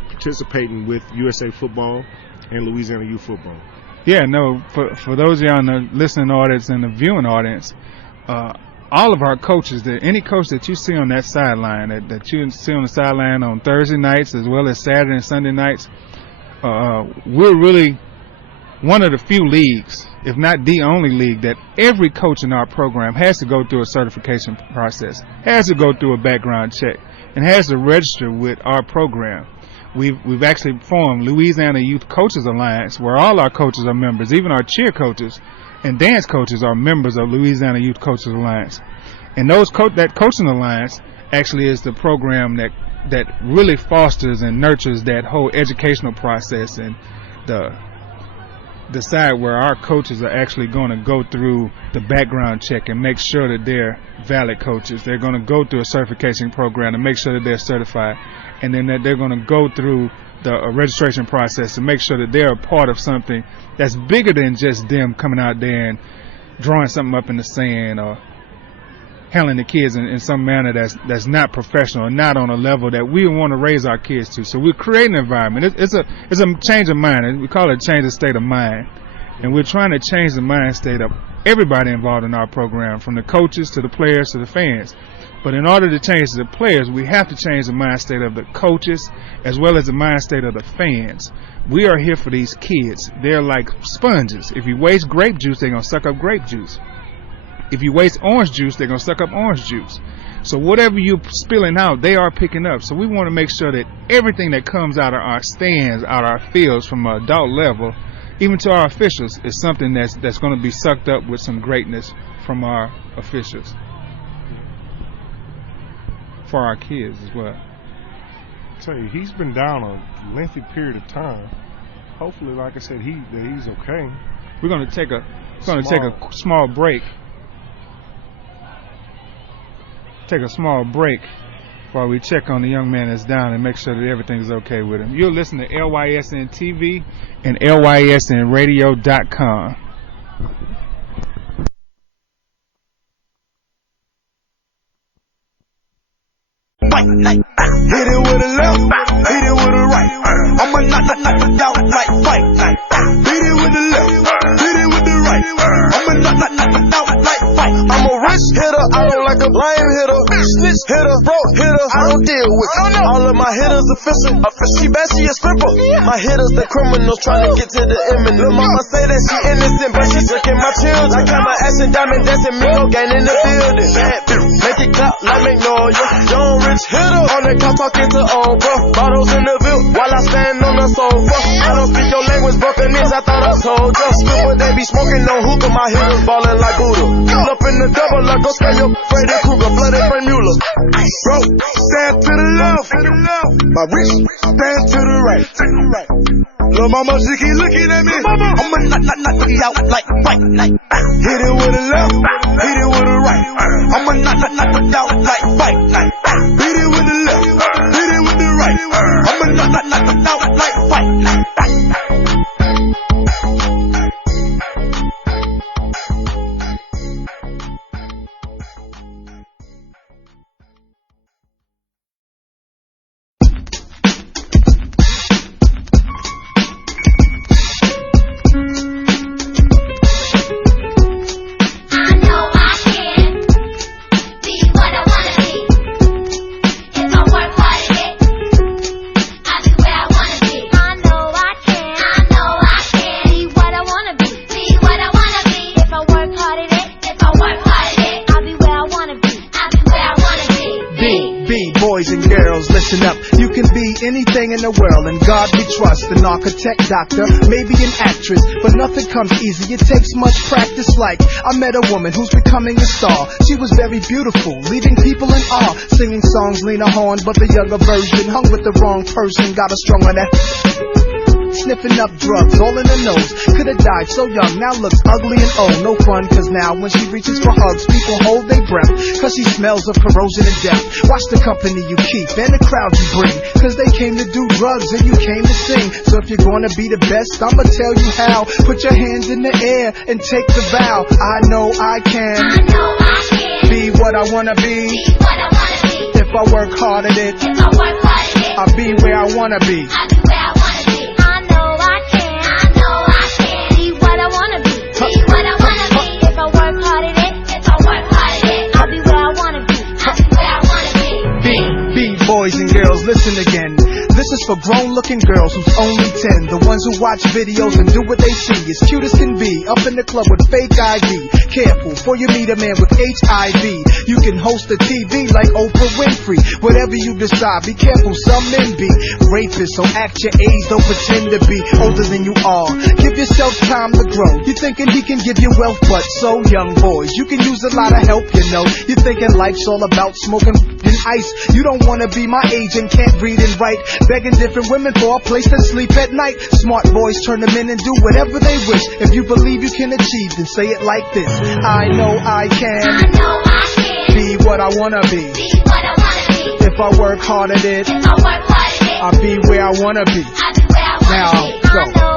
participating with USA Football and Louisiana Youth Football. Yeah, no, for those of y'all in the listening audience and the viewing audience, all of our coaches, any coach that you see on that sideline, that you see on the sideline on Thursday nights as well as Saturday and Sunday nights, we're really one of the few leagues, if not the only league, that every coach in our program has to go through a certification process, has to go through a background check, and has to register with our program. We've actually formed Louisiana Youth Coaches Alliance, where all our coaches are members, even our cheer coaches and dance coaches are members of Louisiana Youth Coaches Alliance. And that coaching alliance actually is the program that really fosters and nurtures that whole educational process, and the side where our coaches are actually going to go through the background check and make sure that they're valid coaches. They're going to go through a certification program to make sure that they're certified, and then that they're going to go through the registration process to make sure that they're a part of something that's bigger than just them coming out there and drawing something up in the sand or handling the kids in some manner that's not professional and not on a level that we want to raise our kids to. So we're creating an environment. It's a change of mind. We call it a change of state of mind. And we're trying to change the mind state of everybody involved in our program, from the coaches to the players to the fans. But in order to change the players, we have to change the mind state of the coaches as well as the mind state of the fans. We are here for these kids. They're like sponges. If you waste grape juice, they're going to suck up grape juice. If you waste orange juice, they're going to suck up orange juice. So whatever you're spilling out, they are picking up. So we want to make sure that everything that comes out of our stands, out of our fields from an adult level, even to our officials, is something that's going to be sucked up with some greatness from our officials. For our kids as well. I tell you, he's been down a lengthy period of time. Hopefully, like I said, he's okay. We're going to take a small break. Take a small break while we check on the young man that's down and make sure that everything's okay with him. You're listening to LYSNTV and LYSNradio.com. Hit it with a left, hit it with a right. I'ma knock it out like fight. Hit it with the left, hit it with the right. I'ma knock it out like fight. I'm a rich hitter, I don't like a lame hitter. Snitch hitter, broke hitter, I don't deal with. All of my hitters official. She bad, she a stripper. My hitters, the criminals trying to get to the imminent. Lil' mama say that she innocent, but she drinking my children. I got my ass and diamond dancing, me go gang in the building. Make it clap like Magnolia. Young rich hitter on the couch talking to old bro. Bottles in the Ville while I stand on the sofa. I don't speak your language, Buccaneers, I thought I told ya. But they be smoking no hookah, my hitters ballin' like Buddha. Pull up in the double, like go spray your Freddy Krueger, blooded Frank Mueller. Bro, stand to the left, my wrist stand to the right. Lil' mama, she keep looking at me. I'ma knock it out like fight. Hit it with the left, hit it with the right. I'ma knock it out like fight. Hit it with the left, hit it with the right. I'ma knock it out like fight. listen up. You can be anything in the world, and God we trust. An architect, doctor, maybe an actress, but nothing comes easy. It takes much practice. Like I met a woman who's becoming a star. She was very beautiful, leaving people in awe. Singing songs Lena Horne, but the younger version. Hung with the wrong person, got her strung on that. Sniffing up drugs, all in her nose. Could've died so young, now looks ugly and old. No fun, cause now when she reaches for hugs, people hold their breath, cause she smells of corrosion and death. Watch the company you keep and the crowd you bring, cause they came to do drugs and you came to sing. So if you're gonna be the best, I'ma tell you how. Put your hands in the air and take the vow. I know I can, be what I wanna be. If I work hard at it, I'll be where I wanna be. Boys and girls, listen again. This is for grown-looking girls who's only 10. The ones who watch videos and do what they see. As cute as can be, up in the club with fake ID. Careful, before you meet a man with HIV. You can host a TV like Oprah Winfrey. Whatever you decide, be careful, some men be rapists. So act your age, don't pretend to be older than you are. Give yourself time to grow. You're thinking he can give you wealth, but so young boys, you can use a lot of help, you know. You're thinking life's all about smoking and ice. You don't wanna be my age and can't read and write, begging different women for a place to sleep at night. Smart boys turn them in and do whatever they wish. If you believe you can achieve, then say it like this: I know I can, be what I wanna be. If I work hard at it, I'll be where I wanna be. Now go.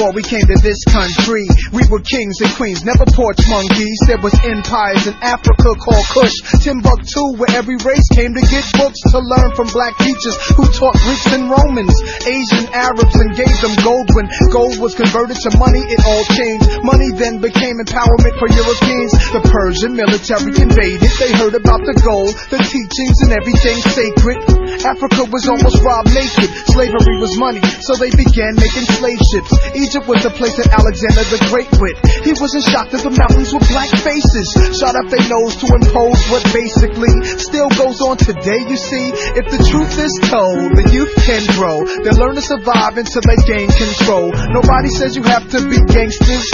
Before we came to this country, we were kings and queens, never porch monkeys. There was empires in Africa called Kush, Timbuktu, where every race came to get books to learn from black teachers who taught Greeks and Romans, Asian Arabs, and gave them gold. When gold was converted to money, it all changed. Money then became empowerment for Europeans. The Persian military invaded. They heard about the gold, the teachings, and everything sacred. Africa was almost robbed naked. Slavery was money, so they began making slave ships. Egypt was the place that Alexander the Great went. He wasn't shocked that the mountains were black faces, shot up their nose to impose what basically still goes on today. You see, if the truth is told, the youth can grow. They'll learn to survive until they gain control. Nobody says you have to be gangsters.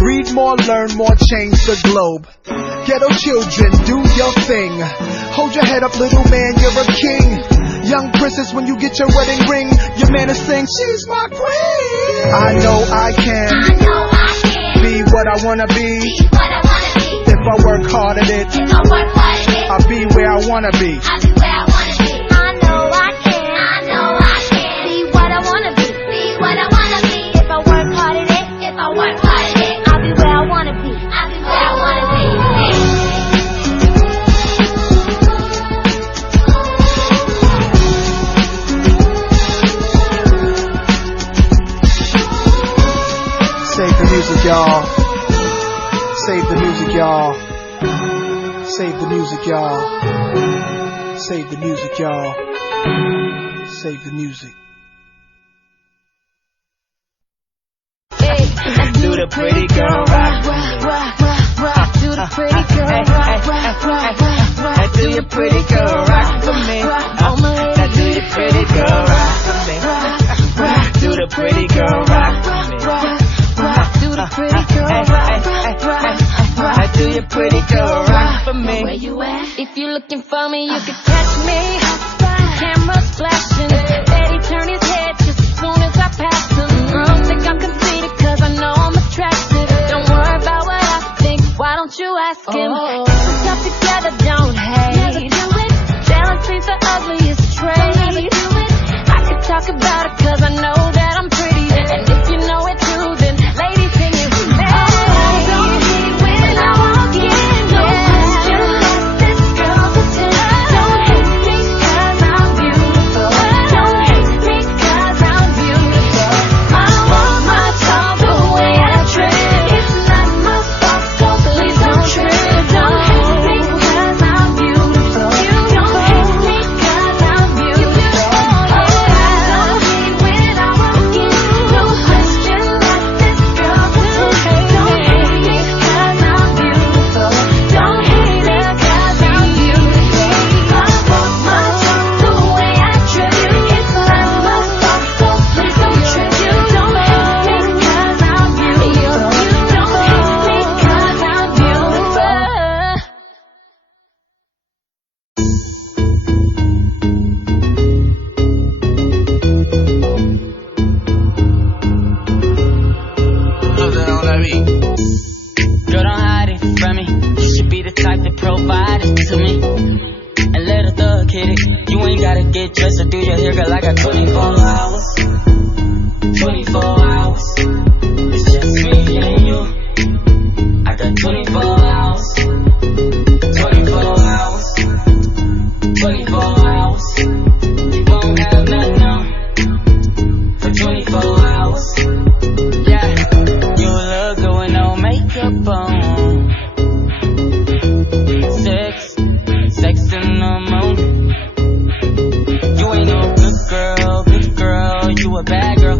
Read more, learn more, change the globe. Ghetto children, do your thing. Hold your head up, little man, you're a king. Young princess, when you get your wedding ring, your man is saying, she's my queen. I know I can, be what I wanna be. If I work hard at it, I'll be where I wanna be. I know I can, be what I wanna be. If I work hard at it, I'll be where I wanna be. Save the music, y'all. Save the music, y'all. Save the music, y'all. Save the music, y'all. Save the music. Do the pretty girl rock. Do the pretty girl rock. Do your pretty girl rock for me. Now do your pretty girl rock for me. Do the pretty girl rock for me. Do the pretty girl rock. Do your pretty girl rock for me. Where you at? If you're looking for me, you can catch me. Camera's flashing, Eddie turn his head just as soon as I pass him. Girls think I'm conceited 'cause I know I'm attractive. Don't worry about what I think, why don't you ask him? Get yourself together, don't hate. Never do it. Jealousy's the ugliest trait. Never do it. I could talk about it 'cause I know that I'm pretty. And if you know it too, then ladies sing it with me. Don't hate when I walk in. Don't question this girl's attention. Don't hate me 'cause I'm beautiful. Don't hate me 'cause I'm beautiful. I want my talk the way I trip. It's not my fault, so please don't trip. Don't hate me 'cause I'm beautiful. Don't hate me 'cause I'm beautiful. Don't hate when I walk type to provide it to me. And let a thug hit it. You ain't gotta get dressed or do your hair, girl. I got 24 hours. 24 hours. It's just me and you. I got 24 hours. 24 hours. 24 hours. You won't have nothing on for 24 hours. Yeah, you look good with no makeup on. Sex in the morning. You ain't no good girl, you a bad girl.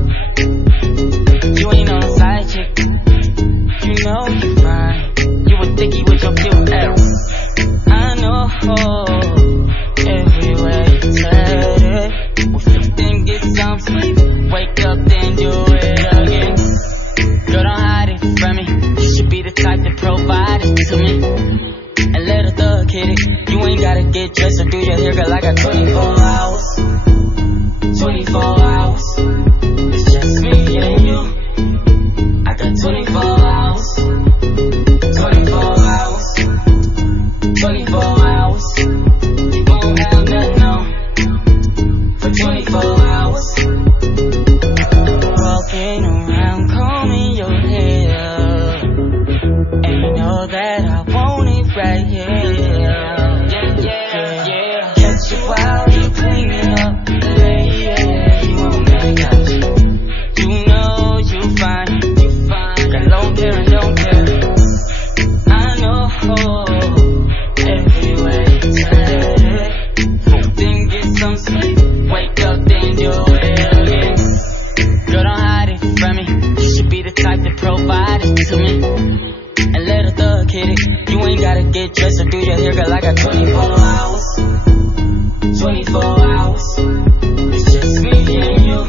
You ain't no side chick, you know you fine. You a dickie with your cute ass. I know, everywhere you turn it. Then get some sleep, wake up, then do it again. Girl, don't hide it from me. You should be the type to provide it to me. And let a thug hit it. You ain't gotta get dressed or do your hair, girl. I got 24 hours. 24 hours. It's just me and you. I got 24 hours. 24 hours. 24 hours. You won't have nothing on for 24 hours. Walking around, combing your hair. And you know that I want it right here. Yeah. Catch you while you cleaning up, lady. You won't make out. You know you fine. Got long hair and don't care. I know everywhere you turn it. Then get some sleep, wake up, then do it again. Girl, don't hide it from me. You should be the type to provide it to me. And let a thug hit it. You ain't gotta get dressed or do your hair, girl. I got 24 hours. 24 hours. It's just me and you.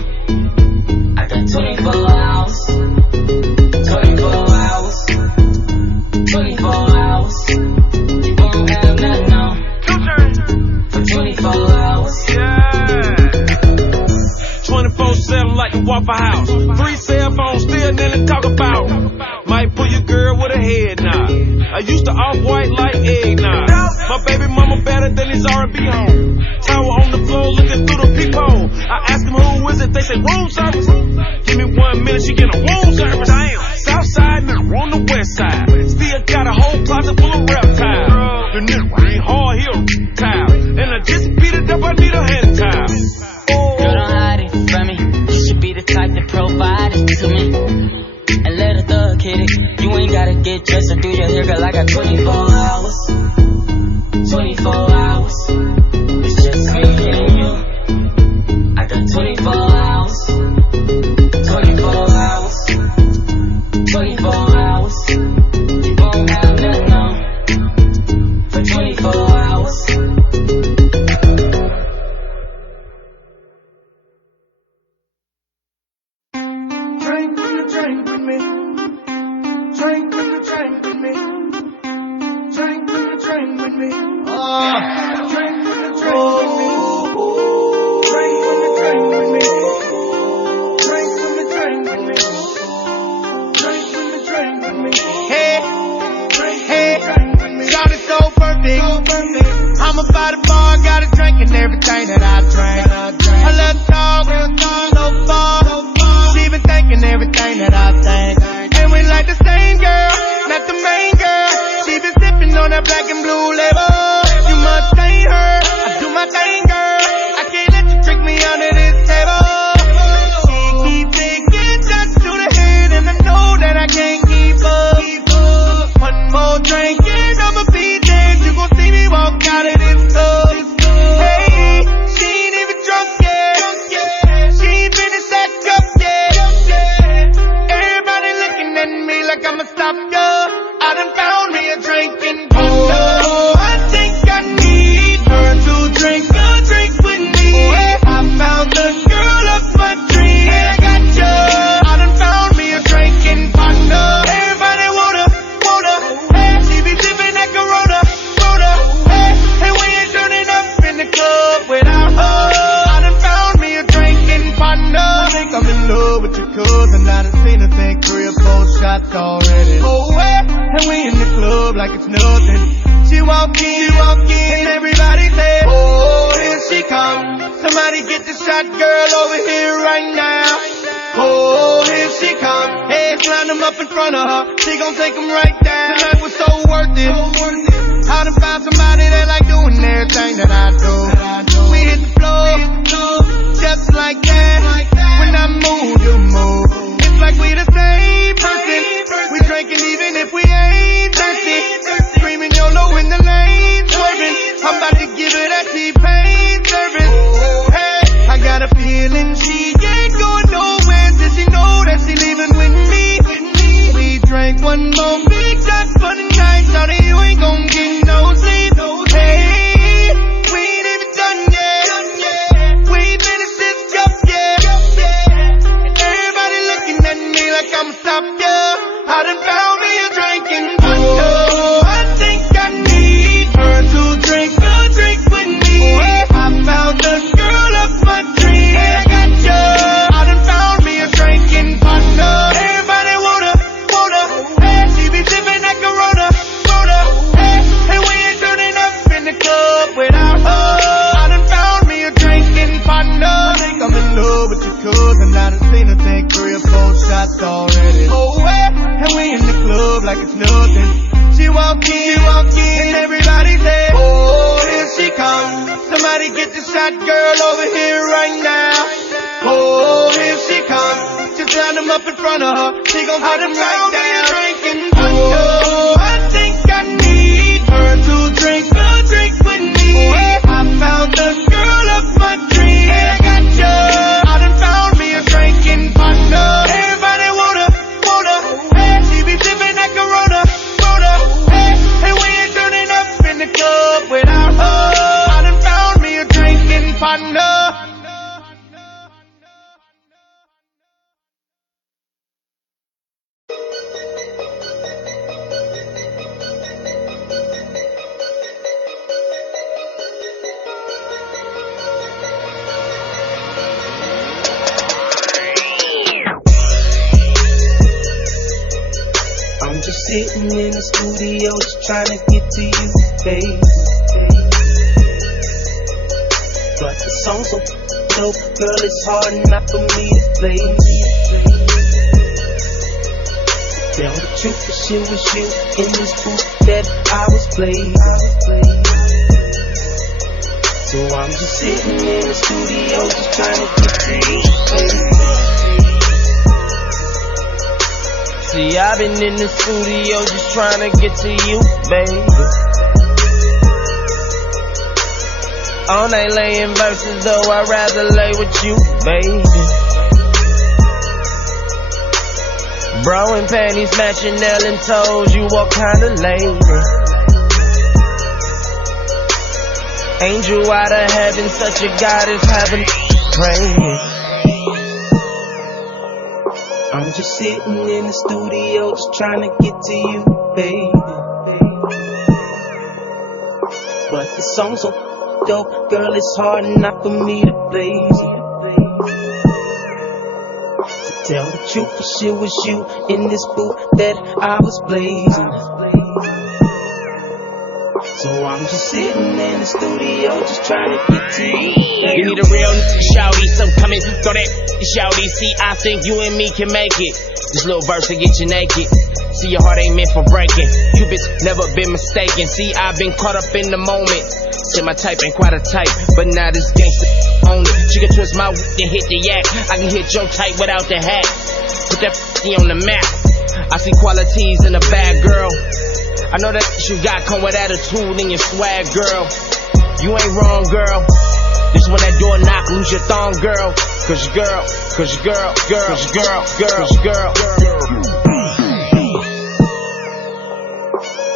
I got 24 hours. 24 hours. 24 hours. You won't have nothing on for 24 hours. 24/7 like the Waffle House. 3 cell phones, still nothing to talk about. Might pull your girl with a head nod. I used to off-white like eggnog. My baby mama better than his R&B home. Tower on the floor looking through the peephole. I asked them who is it, they say room service. Give me 1 minute, she get a room service. Damn. South side, nigga, on the west side. Still got a whole closet full of reptiles. The nigga ain't hard, he a towel. And I just beat it up, I need a hand towel. Girl, don't hide it from me. You should be the type to provide it to me. And let a thug hit it. You ain't gotta get dressed or do your hair, girl. I got 24 hours. 24 hours. It's just me and you. I got 24 hours. 24 hours. 24 hours. You won't have nothing on for 24 hours. Drink with me. Drink with me. Drink with me. Drink with me. Drink with me. Drink with me. Drink with me. Drink with me. Drink with me. Drink with me. Drink with me. Hey, shawty so perfect. I'm about a bar, got a drink and everything that I drank. I love talk, so far. She been thinking everything that I think. And we like the same girl, not the main girl. She been sipping on that black and blue label. You must ain't her, I do my thing, girl. I can't let you trick me under this table. She keep taking shots to the head, and I know that I can't keep up. One more drink and I'ma be dead. You gon' see me walk out of this club. Hey, she ain't even drunk yet. She ain't finished that cup yet. Everybody looking at me like I'ma stop ya. I done found me a drinking partner. I think I need her to drink a drink with me. I found the girl of my dreams. I got ya. I done found me a drinking partner. Everybody wanna, hey, she be sipping that Corona, hey, and we ain't turning up in the club without her. I done found me a drinking partner. I think I'm in love with your cousin. I done seen her take 3 or 4 shots already. Oh, and we in the club like it's nothing. She walk in, and everybody say, oh, here she come. Somebody get the shot girl over here right now. Oh, here she come. Heads line them up in front of her. She gon' take them right down. Tonight was so worth it. I done found somebody that like doing everything that I do. We hit the floor, just like that. When I move, you move. It's like we the same person. We drinking even if we ain't thirsty. Screaming YOLO in the lane, swerving. I'm about to give her that T-Pain service. Hey, I got a feeling she ain't going nowhere till she know that she leaving with me. We drank one more big shot for the night. Shawty, you ain't gon' get no sleep. Hey, we ain't even done yet. We ain't finished this cup yet. And everybody looking at me like I'ma stop ya. I done found me a drinking partner. I think I need her to drink a drink with me. I found the girl of my dreams. I got ya. I done found me a drinking partner. Everybody wanna, hey, she be sipping that Corona, hey, and we ain't turning up in the club without her. I done found me a drinking partner. I think I'm in love with you, cuz, and I done seen her take 3 or 4 shots already. Oh, and we in the club like it's nothing. She walk in, and everybody say, oh, here she come. Somebody get the shot girl over here right now. Oh, here she come. Just line them up in front of her. She gon' put them right down. Drinking oh, I think I need her to drink a drink with me. I found the girl of my dreams. I got ya. I done found me a drinking partner. Everybody wanna, hey, she be sipping that Corona, hey, and we ain't turning up in the club without her. I done found me a drinking partner. I'm just sitting in the studio just trying to get to you, baby. But the song's so dope, girl, it's hard not for me to play. Tell the truth, cause it was you in this booth that I was playing. So I'm just sitting in the studio just trying to get to you, baby. See, I've been in the studio just trying to get to you, baby. All night laying verses, though I'd rather lay with you, baby. Bro and panties matching nail and toes, you walk kinda lady. Angel out of heaven, such a goddess, heaven praying. I'm just sitting in the studio just trying to get to you, baby. But the song's so dope, girl, it's hard enough for me to play. To tell the truth, cause it was you in this booth that I was blazing. So I'm just sitting in the studio just trying to get to you. You need a real shouty, so come and throw that shouty. See, I think you and me can make it. This little verse will get you naked. See, your heart ain't meant for breaking. Cupid's never been mistaken. See, I've been caught up in the moment. Say my type ain't quite a type, but now this gangsta on it. She can twist my and hit the yak. I can hit your type without the hat. Put that on the map. I see qualities in a bad girl. I know that you got come with attitude and your swag, girl. You ain't wrong, girl. This when that door knock, lose your thong, girl. Cause your girl, cause your girl, girl, cause your girl, girl, girl, girl.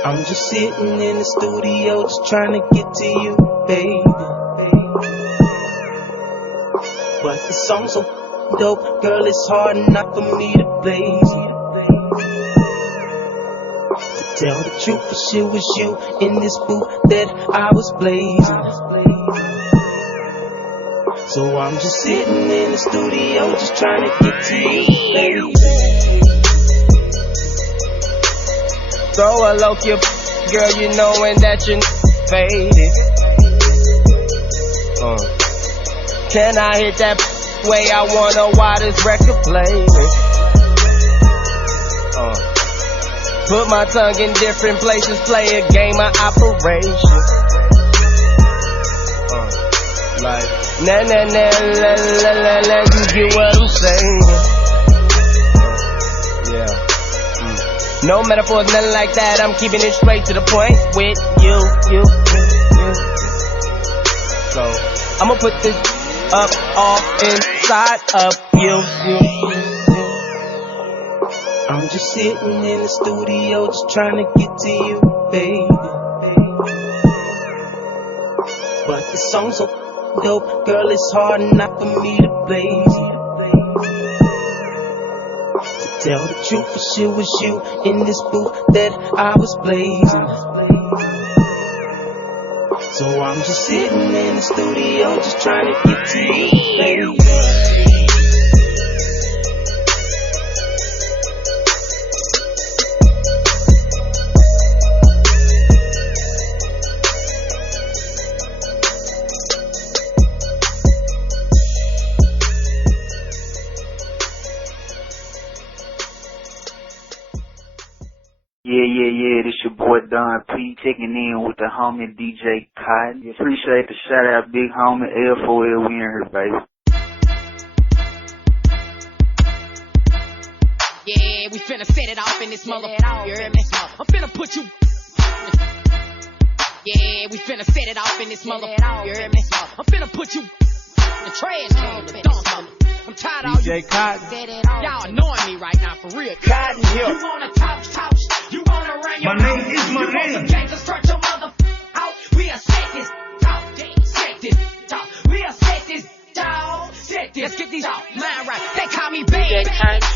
I'm just sitting in the studio just trying to get to you, baby. But the song's so dope, girl, it's hard enough for me to play. To tell the truth, cause it was you in this booth that I was blazing. So I'm just sitting in the studio just trying to get to you, baby. Throw a low, your girl, you knowing that you faded. Can I hit that way? I wanna why this record play. Put my tongue in different places, play a game of operation. Like, na na na la la la la, you get what I'm saying? Yeah. No metaphors, nothing like that. I'm keeping it straight to the point with you. So I'ma put this up, off, inside of you. I'm just sitting in the studio, just trying to get to you, baby. But the song's so dope, girl, it's hard enough for me to blaze it. To tell the truth, it was you in this booth that I was blazing. So I'm just sitting in the studio, just trying to get to you, baby. Yeah, this your boy Don P checking in with the homie DJ Cotton. Appreciate the shout out, big homie L4L, we in here, baby. Yeah, we finna set it off in this motherfucker, you hear me? I'm finna put you. Yeah, we finna set it off in this motherfucker, you hear me? I'm finna put you in the trash can, the dump. I'm tired of all DJ Cotton. Y'all annoying me right now, for real. Cotton here. You wanna talk, you wanna run your My mouth. name is my you name. want some gangsters, stretch your mother out. We'll set this talk, set this talk. We'll set this dog, set this. Let's get these out, line right. They call me bad,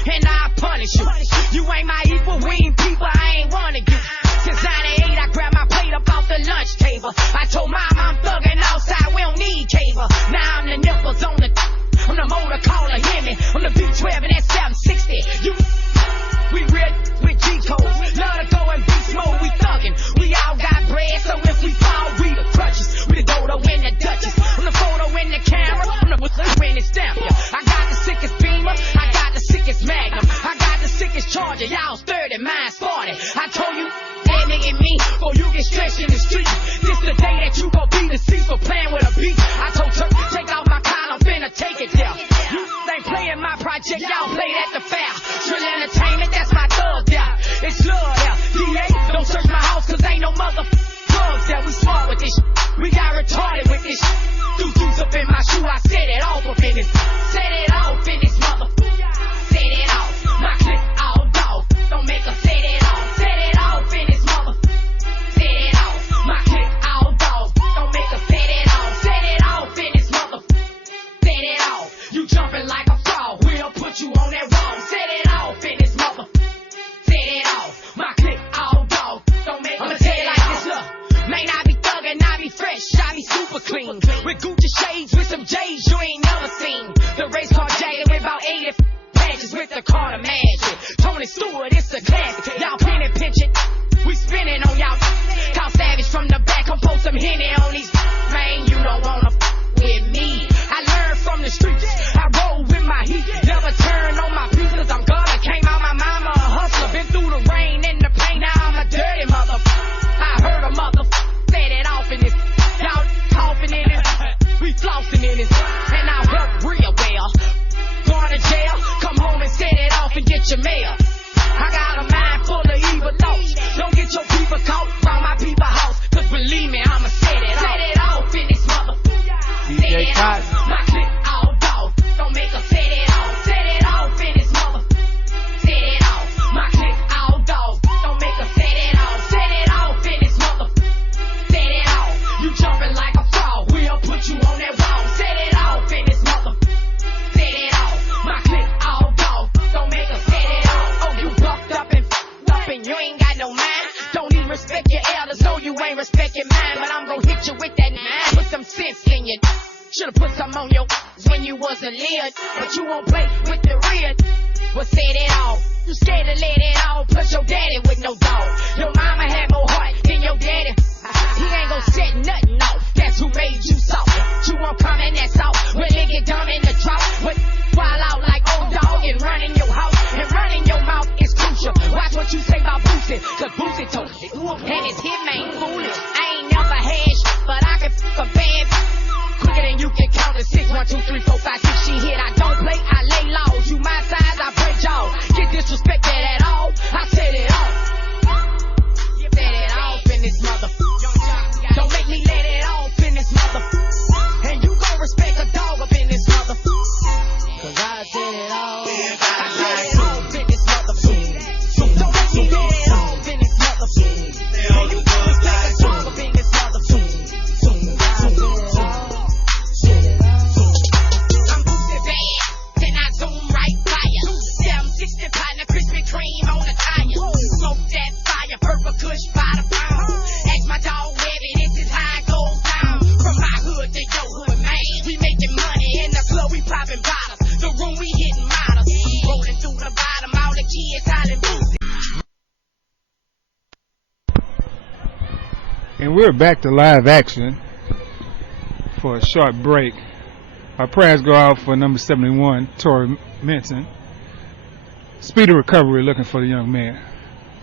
and I punish you. You ain't my equal, we ain't people, I ain't one of you. Since 98, I grabbed my plate up off the lunch table. I told mom I'm thugging outside, we don't need cable. Now I'm the nipples on the. I'm the motor caller, hear me. I'm the B12 and that 760. We real with G-codes. Love to go in beast mode, we thuggin'. We all got bread, so if we fall, we the crutches. We the dodo and the duchess. I'm the photo in the camera. I'm the when it's stamp. I got the sickest Beamer. I got the sickest Magnum. I got the sickest Charger. Y'all's 30, mine's 40. I told you, that nigga me, before you get stretched in the street. This the day that you gon' be deceased for playing with a beat. I told Turk, take off my collar, I'm finna take it there. You ain't playing my project, y'all played at the fair. Trill Entertainment, that's my thug there. It's love there. DA, don't search my house, cause ain't no mother thugs there. We smart with this we got retarded with this deuce up in my shoe, I set it off up in this. Set it off in this mother. Set it off. My clip all dog. Don't make her set it off. Set it off in this mother. Set it off. My clip all dog. Don't make her set it off. Set it off in this mother. Set it off. You jumping like a frog. We'll put you on that wall. Set it off in this mother. Set it off. My clip all dog. Don't make I'ma tell you like this, look. May not be thuggin', I be fresh, I be super clean. With Gucci shades, with some J's you ain't never seen. The race car jacket with about 80 patches with the Carter Magic. Tony Stewart, it's a classic. Y'all penny pinching, we spinning on y'all. Call Savage from the back, come post some Henny on these. Man, you don't wanna with me. I learned from the streets, I roll with my heat. Never turn on my pieces, I'm gonna came out my mama a hustler. Been through the rain and the pain, now I'm a dirty mother. I heard a mother set it off in this. Y'all coughing in it, we flossing in it, and I'll help real well. Going to jail, come home and set it off and get your mail. I got a mind full of evil thoughts. Don't get your people caught from my people house, cause believe me, I'ma set it off. Set it off in this mother. Set it off. My clip all dog. Don't make her set it off. Set it off in this mother. Set it off. My clip all dog. Don't make her set it off. Set it off in this mother. Set it off. You jumping like a frog. We'll put you on that wall. Set it off in this mother. Set it off. My clip all dog. Don't make her set it off. Oh, you bucked up and you ain't got no mind. Don't even respect your elders. No, you ain't respecting mine. But I'm gonna hit you with that nine. Put some sense in you. Should've put some on your when you wasn't lit, but you won't play with the real. Well, said it all. You scared to let it all. Plus your daddy with no dog. Your mama had more heart than your daddy. He ain't gon' set nothing off. That's who made you soft. You won't come in that soft. Really get dumb in the drought. But wild out like old dog and running your house. And running your mouth is crucial. Watch what you say about Boosie. Cause Boosie told it. And his hit man foolish. I ain't never had shit, but I can fuck a bad. Quicker than you can count to 6, 1, 2, 3, 4, 5, 6. She hit. I don't play. I lay laws. You my size. I break jaws. Get disrespected at all. I set it off. You set it off in this motherfucker. Don't make me let it off in this motherfucker. And you gon' respect a dog up in this motherfucker. Cause I set it off. I set it off in this motherfucker. Don't make me let it off in this motherfucker. And you gon' respect a dog up in this motherfucker. I'm boosted bad. Then I zoom right by ya. 760 partner, Krispy Kreme on the tire. Smoke that fire, purple kush by the pound. Ask my dog Webby, this is how it goes down. From my hood to your hood, man. We making money in the club, we popping bottles. The room we hitting models. Rolling through the bottom, all the kids hollering boozy. And we're back to live action for a short break. Our prayers go out for number 71, Tori Minton. Speedy recovery looking for the young man.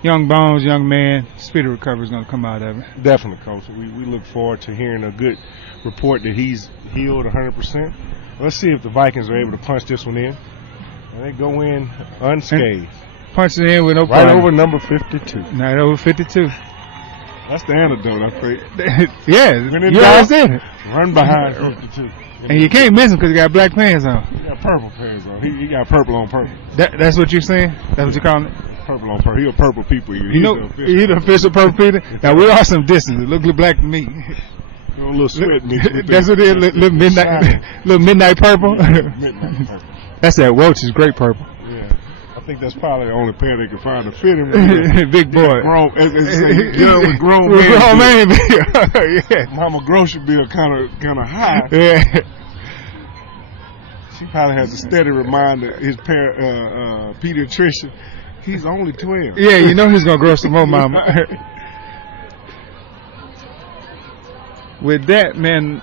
Young bones, young man, speedy recovery is going to come out of it. Definitely, Coach. We look forward to hearing a good report that he's healed 100%. Let's see if the Vikings are able to punch this one in. And they go in unscathed. Punch it in with no right problem. over number 52. Right over 52. That's the antidote, I think. Yeah, When in you doubt, always said it. run behind 52. And you can't miss him because he got black pants on. He got purple pants on. He got purple on purple. That's what you're saying? That's what you're calling it? Purple on purple. He a purple people. You know, he's the official purple Peter. Now, we are some distance. It look black to me. A little sweat mixed with That's what it is. Little midnight purple. Midnight purple. That's that Welch's great purple. Yeah. I think that's probably the only pair they can find to fit him. Big boy. Grown, as they say, young with grown With man. grown man. Yeah. Mama grocery bill kind of high. Yeah. She probably has a steady reminder. His pediatrician, he's only 12. Yeah, you know he's gonna grow some more, mama. With that, man,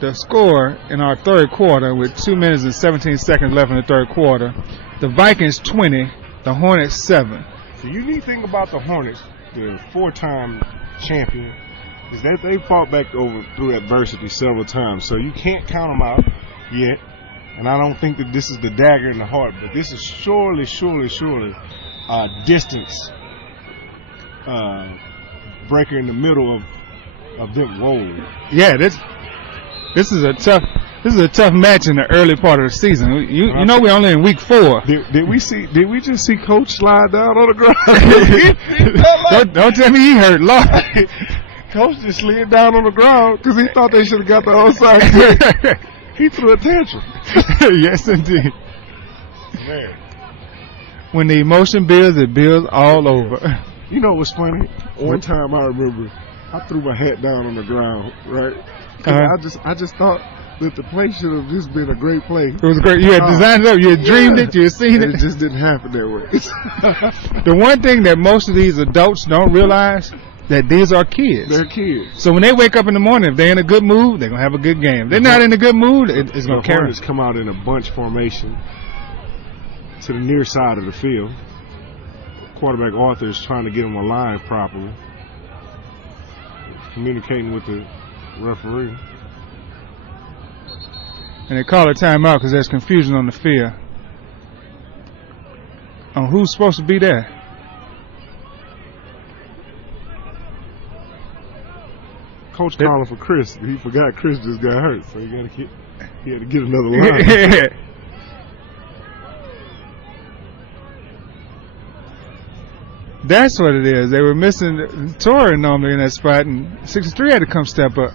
the score in our third quarter, with 2 minutes and 17 seconds left in the third quarter, the Vikings 20, the Hornets 7. The unique thing about the Hornets, the 4-time champion, is that they fought back through adversity several times. So you can't count them out yet. And I don't think that this is the dagger in the heart, but this is surely a distance breaker in the middle of them. Whoa. Yeah, this is a tough match in the early part of the season. You know we're only in week 4. Did we just see Coach slide down on the ground? don't tell me he hurt. Lord. Coach just slid down on the ground because he thought they should have got the onside. He threw a tantrum. Yes, indeed. Man. When the emotion builds, it builds all over. You know what's funny? One time I remember I threw my hat down on the ground, right? I just thought that the play should have just been a great play. It was great. You had designed it up. You had dreamed it. You had seen it. It just didn't happen that way. The one thing that most of these adults don't realize, that these are kids. They're kids. So when they wake up in the morning, if they're in a good mood, they're going to have a good game. If they're not in a good mood, it's going to carry. The Hornets come out in a bunch formation to the near side of the field. Quarterback Arthur is trying to get them aligned properly. Communicating with the referee. And they call a timeout because there's confusion on the field on who's supposed to be there. Coach calling for Chris. He forgot Chris just got hurt, so he had to get another line. That's what it is. They were missing Torrey normally in that spot, and 63 had to come step up.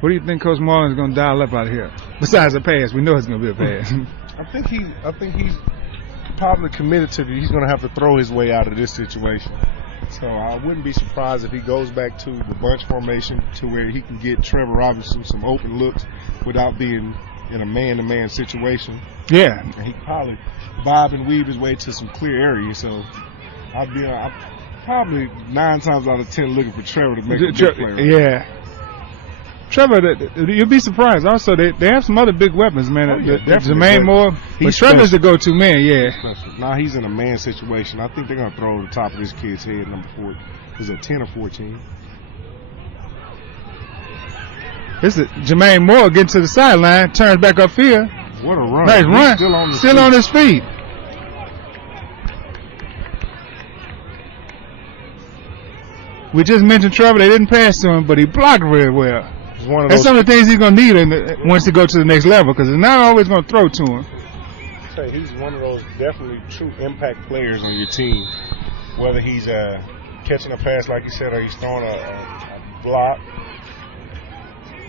What do you think Coach Marlin is going to dial up out of here? Besides a pass, we know it's going to be a pass. I think he's probably committed to he's going to have to throw his way out of this situation. So I wouldn't be surprised if he goes back to the bunch formation to where he can get Trevor Robinson some open looks without being in a man-to-man situation. Yeah. And he can probably bob and weave his way to some clear areas. So I'm probably 9 times out of 10 looking for Trevor to make a big play. Yeah. Trevor, you'll be surprised. Also, they have some other big weapons, man. Jermaine Moore. But Trevor's the go-to man, yeah. Now he's in a man situation. I think they're going to throw the top of this kid's head, number 4. Is it 10 or 14? This is Jermaine Moore getting to the sideline, turns back upfield. What a run. Nice run. Still on his feet. We just mentioned Trevor. They didn't pass to him, but he blocked very well. That's some of the things he's going to need once he goes to the next level, because it's not always going to throw to him. He's one of those definitely true impact players on your team. Whether he's catching a pass, like you said, or he's throwing a block,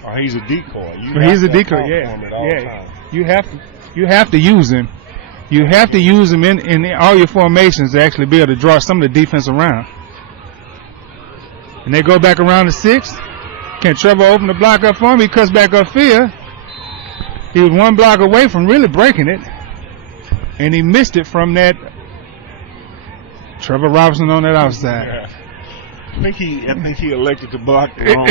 or he's a decoy. He's a decoy, yeah. You have to use him. You have to use him in all your formations to actually be able to draw some of the defense around. And they go back around the 6. Can Trevor open the block up for him? He cuts back upfield. He was 1 block away from really breaking it. And he missed it from that Trevor Robinson on that outside. Yeah. I think he elected to block the wrong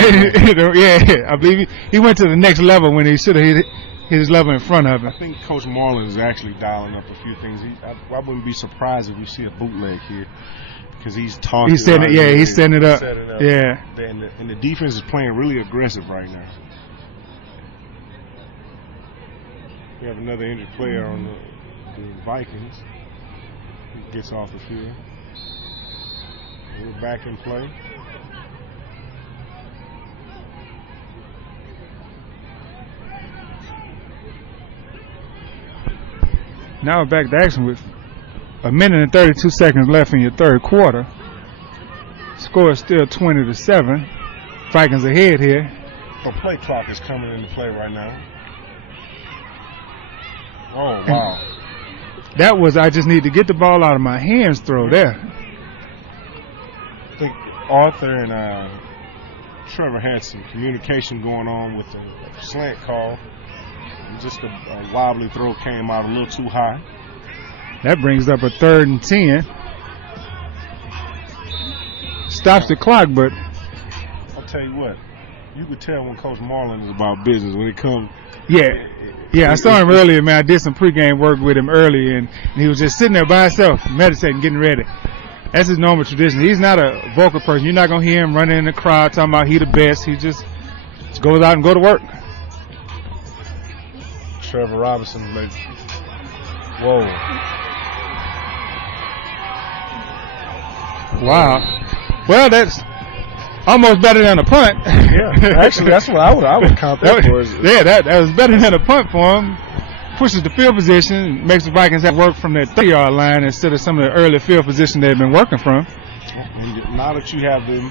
yeah, I believe he went to the next level when he should have hit his level in front of him. I think Coach Marlin is actually dialing up a few things. I wouldn't be surprised if we see a bootleg here. Because he's talking. He's setting it. Yeah, he's setting it up. Yeah. And the defense is playing really aggressive right now. We have another injured player on the Vikings. He gets off the field. We're back in play. Now we're back to action with 1 minute and 32 seconds left in your third quarter. Score is still 20-7. Vikings ahead here. The play clock is coming into play right now. Oh, wow. That was, I just need to get the ball out of my hands throw there. I think Arthur and Trevor had some communication going on with the slant call. And just a wobbly throw came out a little too high. That brings up a 3rd and 10. Stops the clock, but I'll tell you what, you could tell when Coach Marlin is about business when it comes. Yeah, I saw him earlier, man. I did some pregame work with him earlier, and he was just sitting there by himself, meditating, getting ready. That's his normal tradition. He's not a vocal person. You're not going to hear him running in the crowd talking about he the best. He just goes out and go to work. Trevor Robinson, whoa. Wow. Well, that's almost better than a punt. Yeah, actually, that's what I would count that for. Yeah, that was better than a punt for him. Pushes the field position, makes the Vikings have work from that 3-yard line instead of some of the early field position they've been working from. And now that you have them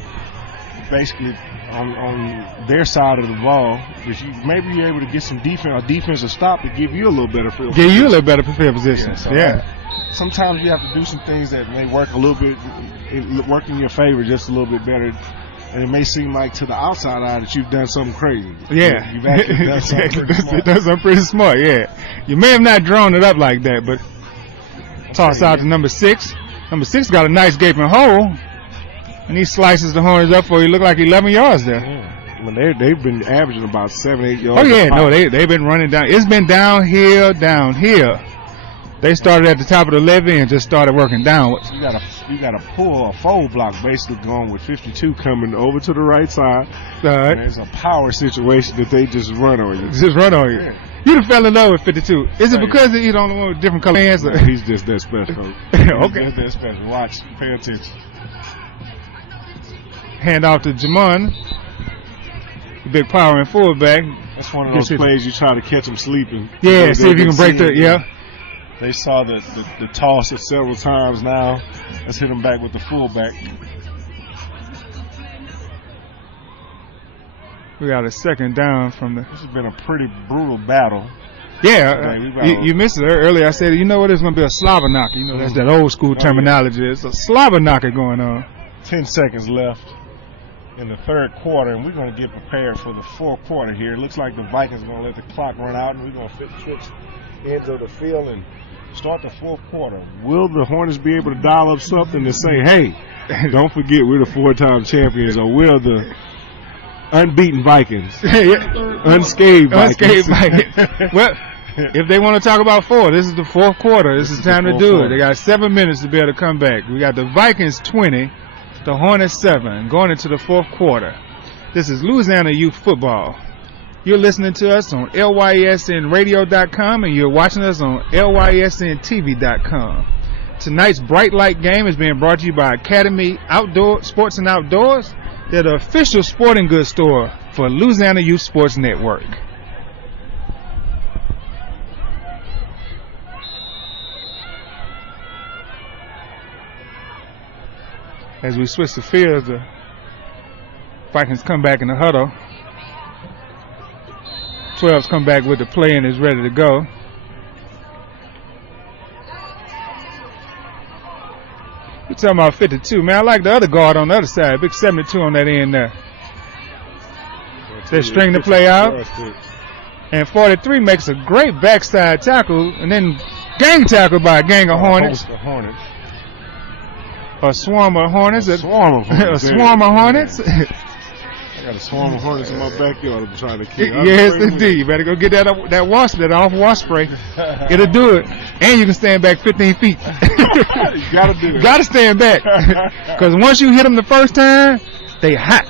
basically on their side of the ball, maybe you're able to get some defensive stop to give you a little better field position. Give you a little better field position. Yeah. Sometimes you have to do some things that may work a little bit, work in your favor just a little bit better. And it may seem like to the outside eye that you've done something crazy. Yeah. You've actually done something pretty smart. Done something pretty smart, yeah. You may have not drawn it up like that, but toss out to number 6. Number 6 got a nice gaping hole, and he slices the horns up for you. Look like 11 yards there. Yeah. Well, they've been averaging about 7-8 yards. Oh, yeah. No, they've been running down. It's been downhill. They started at the top of the levee and just started working downwards. You got to pull a fold block, basically going with 52 coming over to the right side. And there's a power situation that they just run on you. Just run on you. Yeah. You done fell in love with 52. Is it because he's the only one with different color hands? He's just that special. Okay. He's just that special. Watch. Pay attention. Hand off to Jamon. The big power and fullback. That's one of those plays you try to catch him sleeping. Yeah, see if you can break the, yeah. They saw the toss it several times now. Let's hit him back with the fullback. We got a second down from the. This has been a pretty brutal battle. Yeah, you missed it earlier. I said, you know what, it's going to be a slobber knocker. You know, that's that old school terminology. It's a slobber knocker going on. 10 seconds left in the third quarter, and we're going to get prepared for the fourth quarter here. It looks like the Vikings are going to let the clock run out, and we're going to switch ends of the field and start the fourth quarter. Will the Hornets be able to dial up something to say, hey, don't forget we're the four-time champions, or will the unbeaten Vikings, unscathed Vikings. Well, if they want to talk about four, this is the fourth quarter. This is time to do it. They got 7 minutes to be able to come back. We got the Vikings 20, the Hornets 7, going into the fourth quarter. This is Louisiana Youth Football. You're listening to us on LYSNradio.com, and you're watching us on LYSNTV.com. Tonight's Bright Light game is being brought to you by Academy Outdoor Sports and Outdoors. They're the official sporting goods store for Louisiana Youth Sports Network. As we switch the field, the Vikings come back in the huddle. 12's come back with the play and is ready to go. You're talking about 52. Man, I like the other guard on the other side. Big 72 on that end there. They string the play out. And 43 makes a great backside tackle and then gang tackle by a gang of Hornets. A swarm of Hornets. A swarm of Hornets. I got a swarm of Hornets in my backyard I'm trying to kill. Yes, indeed. You better go get that off wash spray. It'll do it. And you can stand back 15 feet. You gotta do it. Gotta stand back. Because once you hit them the first time, they hot.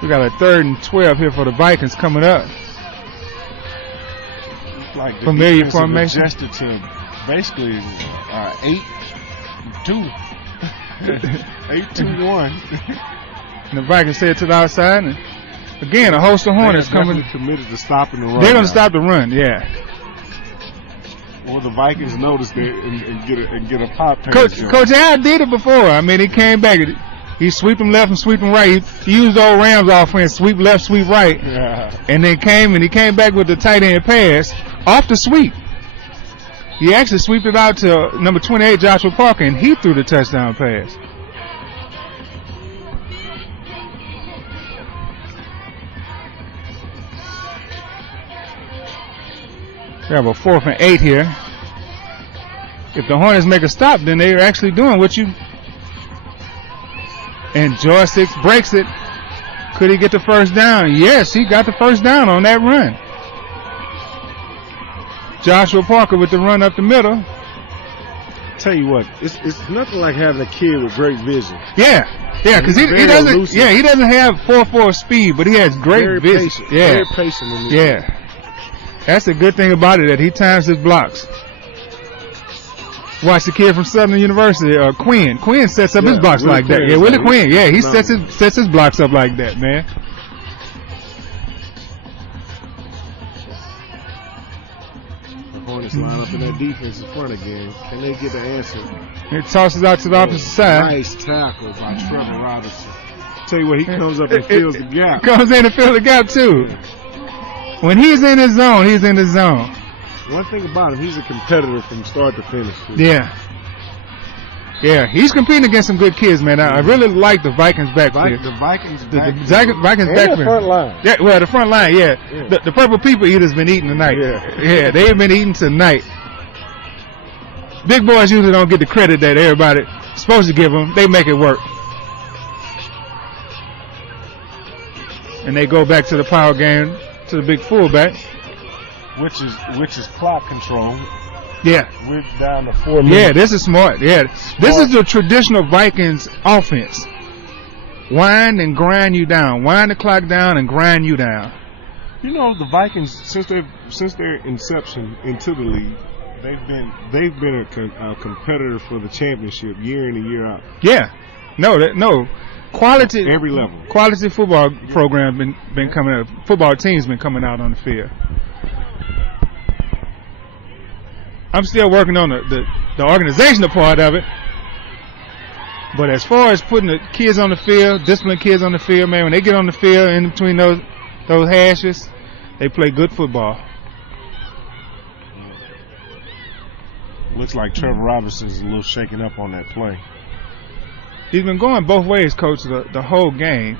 We got a 3rd and 12 here for the Vikings coming up. Like the familiar formation. Adjusted to basically 8-2. 8-2-1. And the Vikings head to the outside. And again, a host of Hornets coming. Committed to stopping the run. They're going to stop the run, yeah. Or the Vikings noticed it and get a pop. Coach Al did it before. I mean, he came back. He sweep them left and sweep them right. He used old Rams offense, sweep left, sweep right. Yeah. And then he came back with the tight end pass off the sweep. He actually sweeped it out to number 28, Joshua Parker, and he threw the touchdown pass. We have a 4th and 8 here. If the Hornets make a stop, then they're actually doing what you... And Joystick breaks it. Could he get the first down? Yes, he got the first down on that run. Joshua Parker with the run up the middle. Tell you what, it's nothing like having a kid with great vision. Yeah, because he doesn't. Elusive. Yeah, he doesn't have 4.4 speed, but he has great vision. Patient, yeah, very patient. In this game. That's the good thing about it, that he times his blocks. Watch the kid from Southern University, Quinn. Quinn sets up his blocks like that. Yeah, Willie Quinn. Yeah, he sets his blocks up like that, man. The Hornets line up in that defensive front again. Can they get the answer? It tosses out to the opposite side. Nice tackle by Trevor Robinson. Tell you what, he comes up and fills the gap. Comes in and fills the gap too. When he's in his zone, he's in his zone. One thing about him, he's a competitor from start to finish. Yeah. Yeah, he's competing against some good kids, man. I really like the Vikings backfield. The Vikings backfield. The front line. Yeah, well, the front line, yeah. The Purple People Eaters been eating tonight. Yeah, they've been eating tonight. Big boys usually don't get the credit that everybody's supposed to give them. They make it work. And they go back to the power game, to the big fullback. Which is clock control. Yeah. We're down to 4 minutes. Yeah, this is smart. Yeah. This is the traditional Vikings offense. Wind and grind you down. Wind the clock down and grind you down. You know, the Vikings, since their inception into the league, they've been a competitor for the championship year in and year out. Yeah. No. Quality every level. Quality football program been coming out. Football teams been coming out on the field. I'm still working on the organizational part of it. But as far as putting the kids on the field, disciplining kids on the field, man, when they get on the field in between those hashes, they play good football. Looks like Trevor Robinson's a little shaken up on that play. He's been going both ways, Coach, the whole game.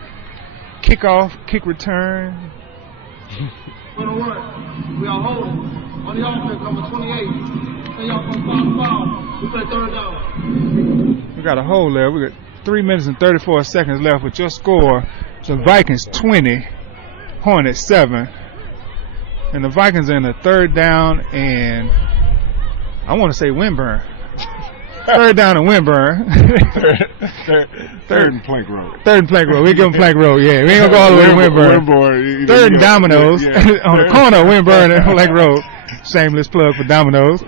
Kickoff, kick return. 101. We are holding. On the offense, number 28. Say y'all from foul. We play third down. We got a hole there. We got 3 minutes and 34 seconds left with your score. So Vikings 20, Hornets 7. And the Vikings are in the third down and I want to say Windburn. Third down and Windburn. Third and Plank Road. Third and Plank Road. We give them Plank Road, yeah. We ain't going to go all the way to Windburn. Third and Domino's on the corner of Windburn and Plank Road. Shameless plug for Domino's.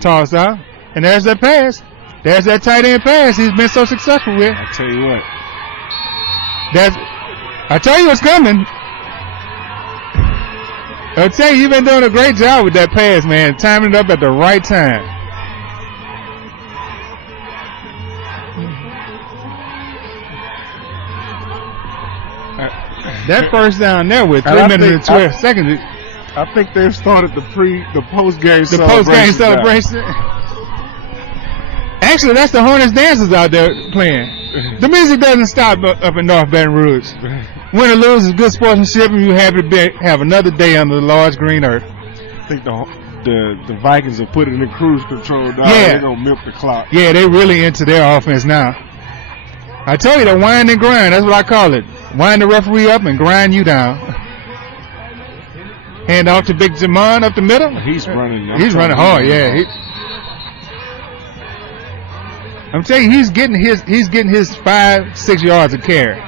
Toss out. And there's that pass. There's that tight end pass he's been so successful with. I tell you what. I tell you what's coming. I'll tell you, you've been doing a great job with that pass, man. Timing it up at the right time. That first down there with 3 minutes and 12 seconds. I think they've started the post-game celebration. The post-game celebration. Actually, that's the Hornets dancers out there playing. The music doesn't stop up in North Baton Rouge. Win or lose is good sportsmanship, and you're happy to have another day under the large green earth. I think the Vikings are putting in cruise control now. Yeah. They're going to milk the clock. Yeah, they're really into their offense now. I tell you, the wind and grind, that's what I call it. Wind the referee up and grind you down. Hand off to Big Jamon up the middle. He's running. He's running hard, yeah. I'm telling you, he's getting his 5-6 yards of carry.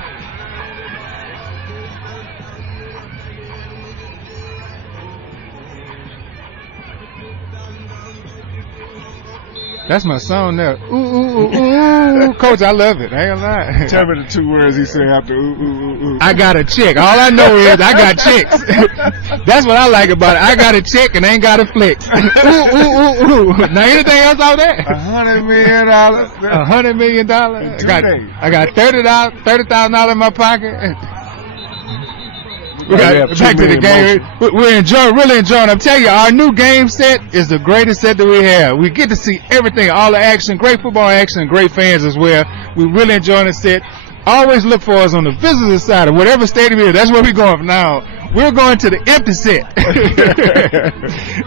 That's my song there. Ooh, ooh, ooh, ooh. Coach, I love it. I ain't gonna lie. Tell me the 2 words he said after ooh, ooh, ooh, ooh. I got a chick. All I know is I got chicks. That's what I like about it. I got a chick and ain't got a flex. Ooh, ooh, ooh, ooh. Now anything else out there? $100 million. $100 million. I got $30,000 in my pocket. We got back to the game. We're really enjoying. I'm telling you, our new game set is the greatest set that we have. We get to see everything, all the action, great football action, great fans as well. We really enjoying the set. Always look for us on the visitor side of whatever stadium it is. That's where we're going from now on. We're going to the empty set.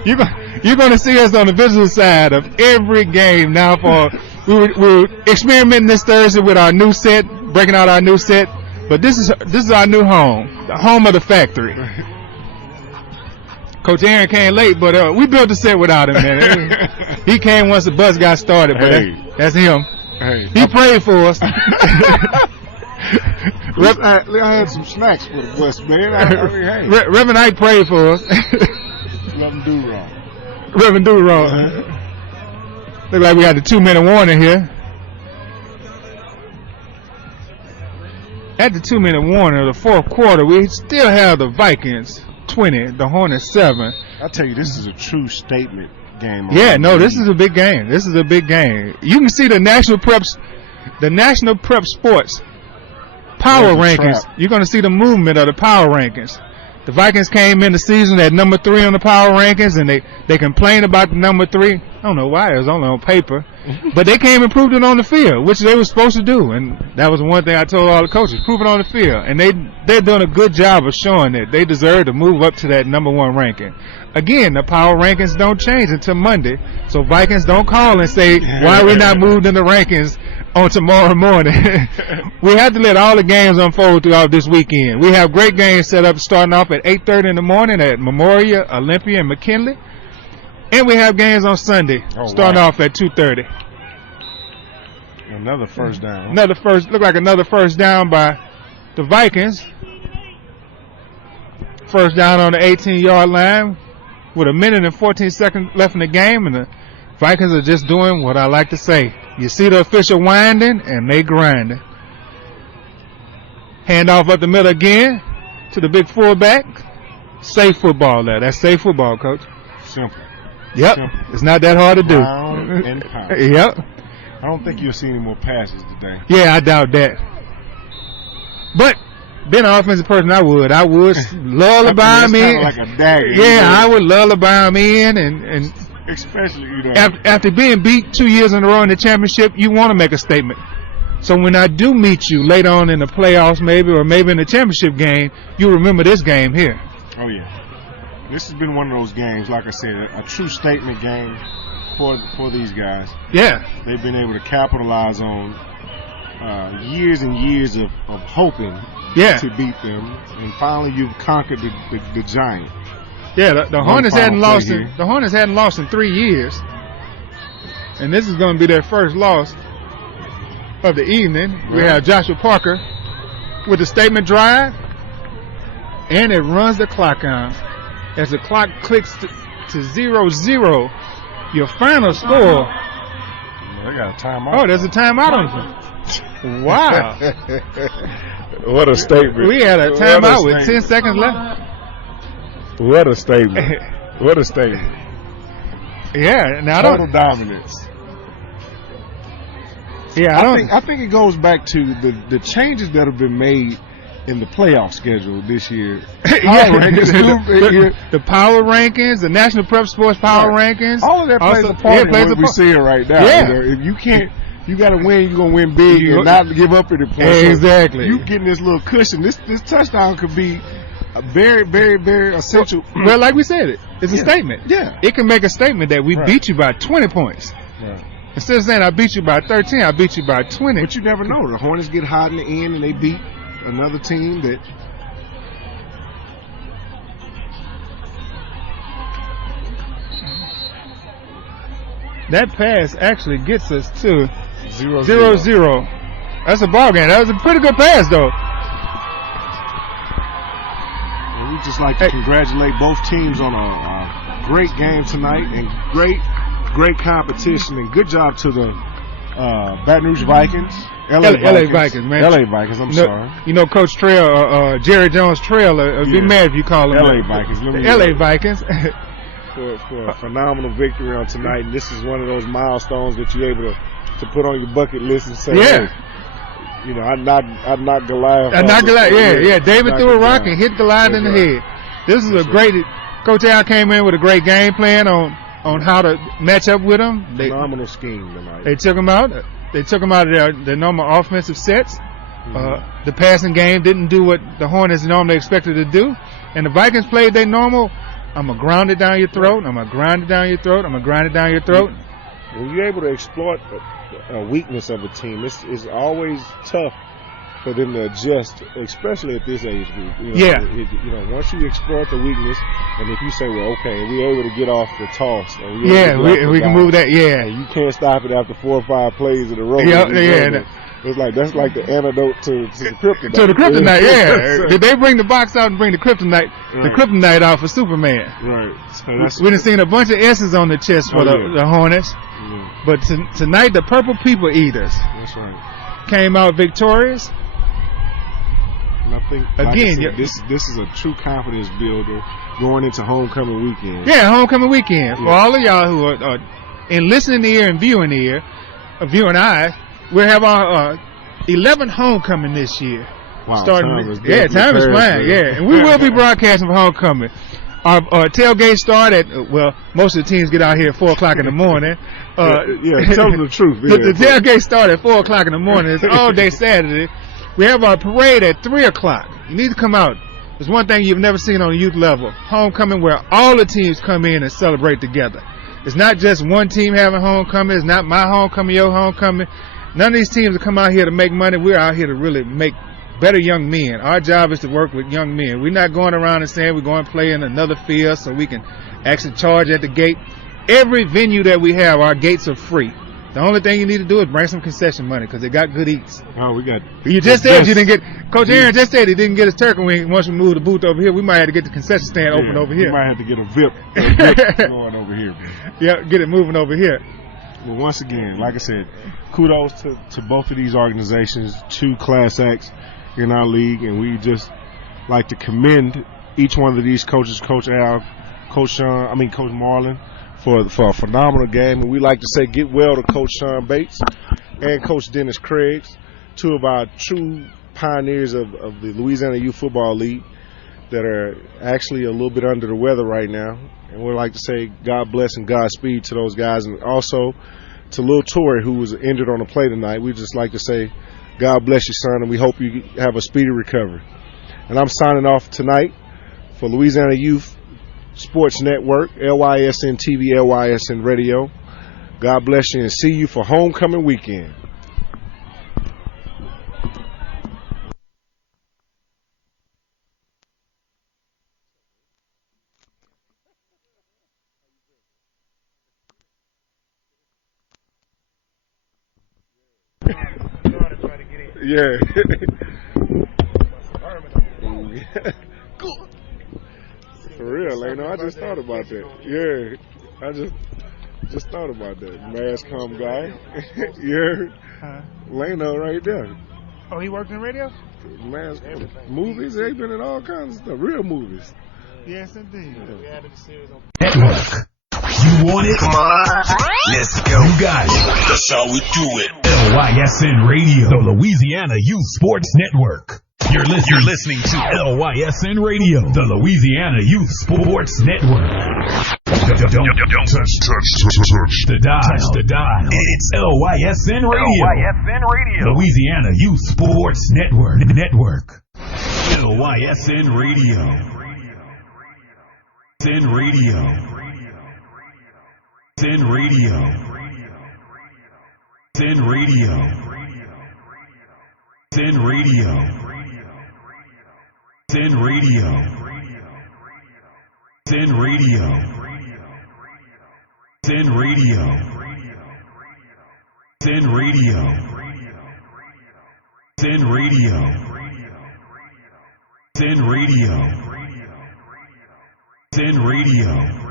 You're going to see us on the visitor side of every game now. We're experimenting this Thursday with our new set, breaking out our new set. But this is our new home, the home of the factory. Coach Aaron came late, but we built the set without him, man. He came once the bus got started, but that's him. Hey, he prayed for us. I had some snacks for the bus, man. Reverend Ike prayed for us. Reverend Do-Wrong. Reverend Do-Wrong. Look like we had the 2-minute warning here. At the 2-minute warning of the fourth quarter, we still have the Vikings 20, the Hornets 7. I tell you, this is a true statement game. Yeah, no, this is a big game. This is a big game. You can see the National Prep Sports power rankings. You're going to see the movement of the power rankings. The Vikings came in the season at number 3 on the power rankings, and they complained about the number 3. I don't know why. It was only on paper. But they came and proved it on the field, which they were supposed to do. And that was one thing I told all the coaches, prove it on the field. And they're doing a good job of showing it. They deserve to move up to that number 1 ranking. Again, the power rankings don't change until Monday. So Vikings don't call and say, why are we not moved in the rankings on tomorrow morning? We have to let all the games unfold throughout this weekend. We have great games set up starting off at 8:30 in the morning at Memorial, Olympia, and McKinley. And we have games on Sunday starting off at 2:30. Another first down. Look like another first down by the Vikings. First down on the 18-yard line with 1 minute and 14 seconds left in the game, and the Vikings are just doing what I like to say. You see the official winding, and they grinding. Hand off up the middle again to the big fullback. safe football there. That's safe football, Coach. Simple. Yep. Simple. It's not that hard to do. Round and pound. Yep. I don't think you'll see any more passes today. Yeah, I doubt that. But being an offensive person, I would lullaby him in. Like a dagger. Yeah, I would lullaby him in, and especially after being beat 2 years in a row in the championship, you want to make a statement. So when I do meet you later on in the playoffs, or maybe in the championship game, you remember this game here. Oh yeah, this has been one of those games, like I said, a true statement game for these guys. Yeah, they've been able to capitalize on years and years of hoping to beat them, and finally you've conquered the giant. Yeah, the Hornets hadn't lost. The Hornets hadn't lost in 3 years, and this is going to be their first loss of the evening. Right. We have Joshua Parker with the statement drive, and it runs the clock on. As the clock clicks to 0-0, your final score. They got a timeout. Oh, there's a timeout on you. Wow. What a statement. We had a timeout with 10 seconds left. What a statement. What a statement. Yeah, now total dominance. Yeah, I think it goes back to the changes that have been made in the playoff schedule this year. The power rankings, the National Prep Sports power rankings. All of that plays a part in what we see right now. Yeah. You know, if you can't, you got to win, you're going to win big and not give up any points. Exactly. So you getting this little cushion. This touchdown could be a very, very, very essential. Well, like we said, it's a statement. Yeah. It can make a statement that we beat you by 20 points. Right. Instead of saying I beat you by 13, I beat you by 20. But you never know. The Hornets get hot in the end and they beat another team that. That pass actually gets us to 0-0. That's a ball game. That was a pretty good pass, though. And we just like to congratulate both teams on a great game tonight and great competition, and good job to the Baton Rouge Vikings. LA Vikings, man. LA Vikings, I'm sorry. You know, Coach Trail, Jerry Jones Trail, be mad if you call him LA Vikings. LA Vikings. for a phenomenal victory on tonight, and this is one of those milestones that you're able to put on your bucket list and say, hey, you know, I knocked Goliath. I knocked Goliath, yeah. David threw a rock and hit Goliath in the head. This is a great, Coach Al came in with a great game plan on how to match up with them. Phenomenal scheme tonight. They took them out. They took them out of their normal offensive sets. The passing game didn't do what the Hornets normally expected to do, and the Vikings played their normal. I'm gonna ground it down your throat. I'm gonna grind it down your throat. I'm gonna grind it down your throat. When you're able to exploit a weakness of a team, it's always tough for them to adjust, especially at this age group. You know, once you exploit the weakness, and if you say, well, okay, we're able to get off the toss, or we can move that. Yeah, you can't stop it after 4 or 5 plays in a row. It's like that's like the antidote to the kryptonite. To the kryptonite, yeah. Did they bring the box out and bring the kryptonite, the kryptonite out for Superman? Right. So we done seen a bunch of S's on the chest for the Hornets, but tonight the Purple People Eaters. That's right. Came out victorious. And I think, again, this is a true confidence builder going into homecoming weekend. Yeah, homecoming weekend. For all of y'all who are in listening ear and viewing ear, viewing eye, we'll have our 11th homecoming this year. Wow, time is flying. Yeah, and we will be broadcasting for homecoming. Our tailgate start at, most of the teams get out here at 4 o'clock in the morning. Tell them the truth. The tailgate start at 4 o'clock in the morning. It's all day Saturday. We have our parade at 3 o'clock. You need to come out. There's one thing you've never seen on the youth level. Homecoming, where all the teams come in and celebrate together. It's not just one team having homecoming. It's not my homecoming, your homecoming. None of these teams that come out here to make money. We're out here to really make better young men. Our job is to work with young men. We're not going around and saying we're going to play in another field so we can actually charge at the gate. Every venue that we have, our gates are free. The only thing you need to do is bring some concession money because they got good eats. Oh, we got. You just said you didn't get. Coach Aaron just said he didn't get his turkey wing. Once we move the booth over here, we might have to get the concession stand open over here. We might have to get a VIP going over here. Yeah, get it moving over here. Well, once again, like I said, kudos to both of these organizations, 2 class acts in our league, and we just like to commend each one of these coaches, Coach Al, Coach Marlon, for a phenomenal game. And we like to say get well to Coach Sean Bates and Coach Dennis Craigs, two of our true pioneers of the Louisiana Youth Football League that are actually a little bit under the weather right now. And we'd like to say God bless and Godspeed to those guys. And also to Lil Torrey, who was injured on the play tonight. We just like to say God bless you, son, and we hope you have a speedy recovery. And I'm signing off tonight for Louisiana Youth Sports Network, LYSNTV, LYSN Radio. God bless you and see you for homecoming weekend. Yeah. For real, Lano, I just thought about that. Yeah, I just thought about that. Mass-com guy. Yeah. Lano right there. Oh, he worked in radio? Movies, they've been in all kinds of stuff. Real movies. Yes, indeed. Yeah. Network. You want it? Come on. Let's go. You got it. That's how we do it. LYSN Radio, the Louisiana Youth Sports Network. You're listening to LYSN Radio, the Louisiana Youth Sports Network. Don't touch the dial. It's LYSN Radio. LYSN Radio. Louisiana Youth Sports Network. LYSN Radio. LYSN Radio. LYSN Radio. LYSN Radio. LYSN Radio. LYSN Radio. LYSN Radio. LYSN Radio. LYSN Radio. LYSN Radio. LYSN Radio. LYSN Radio.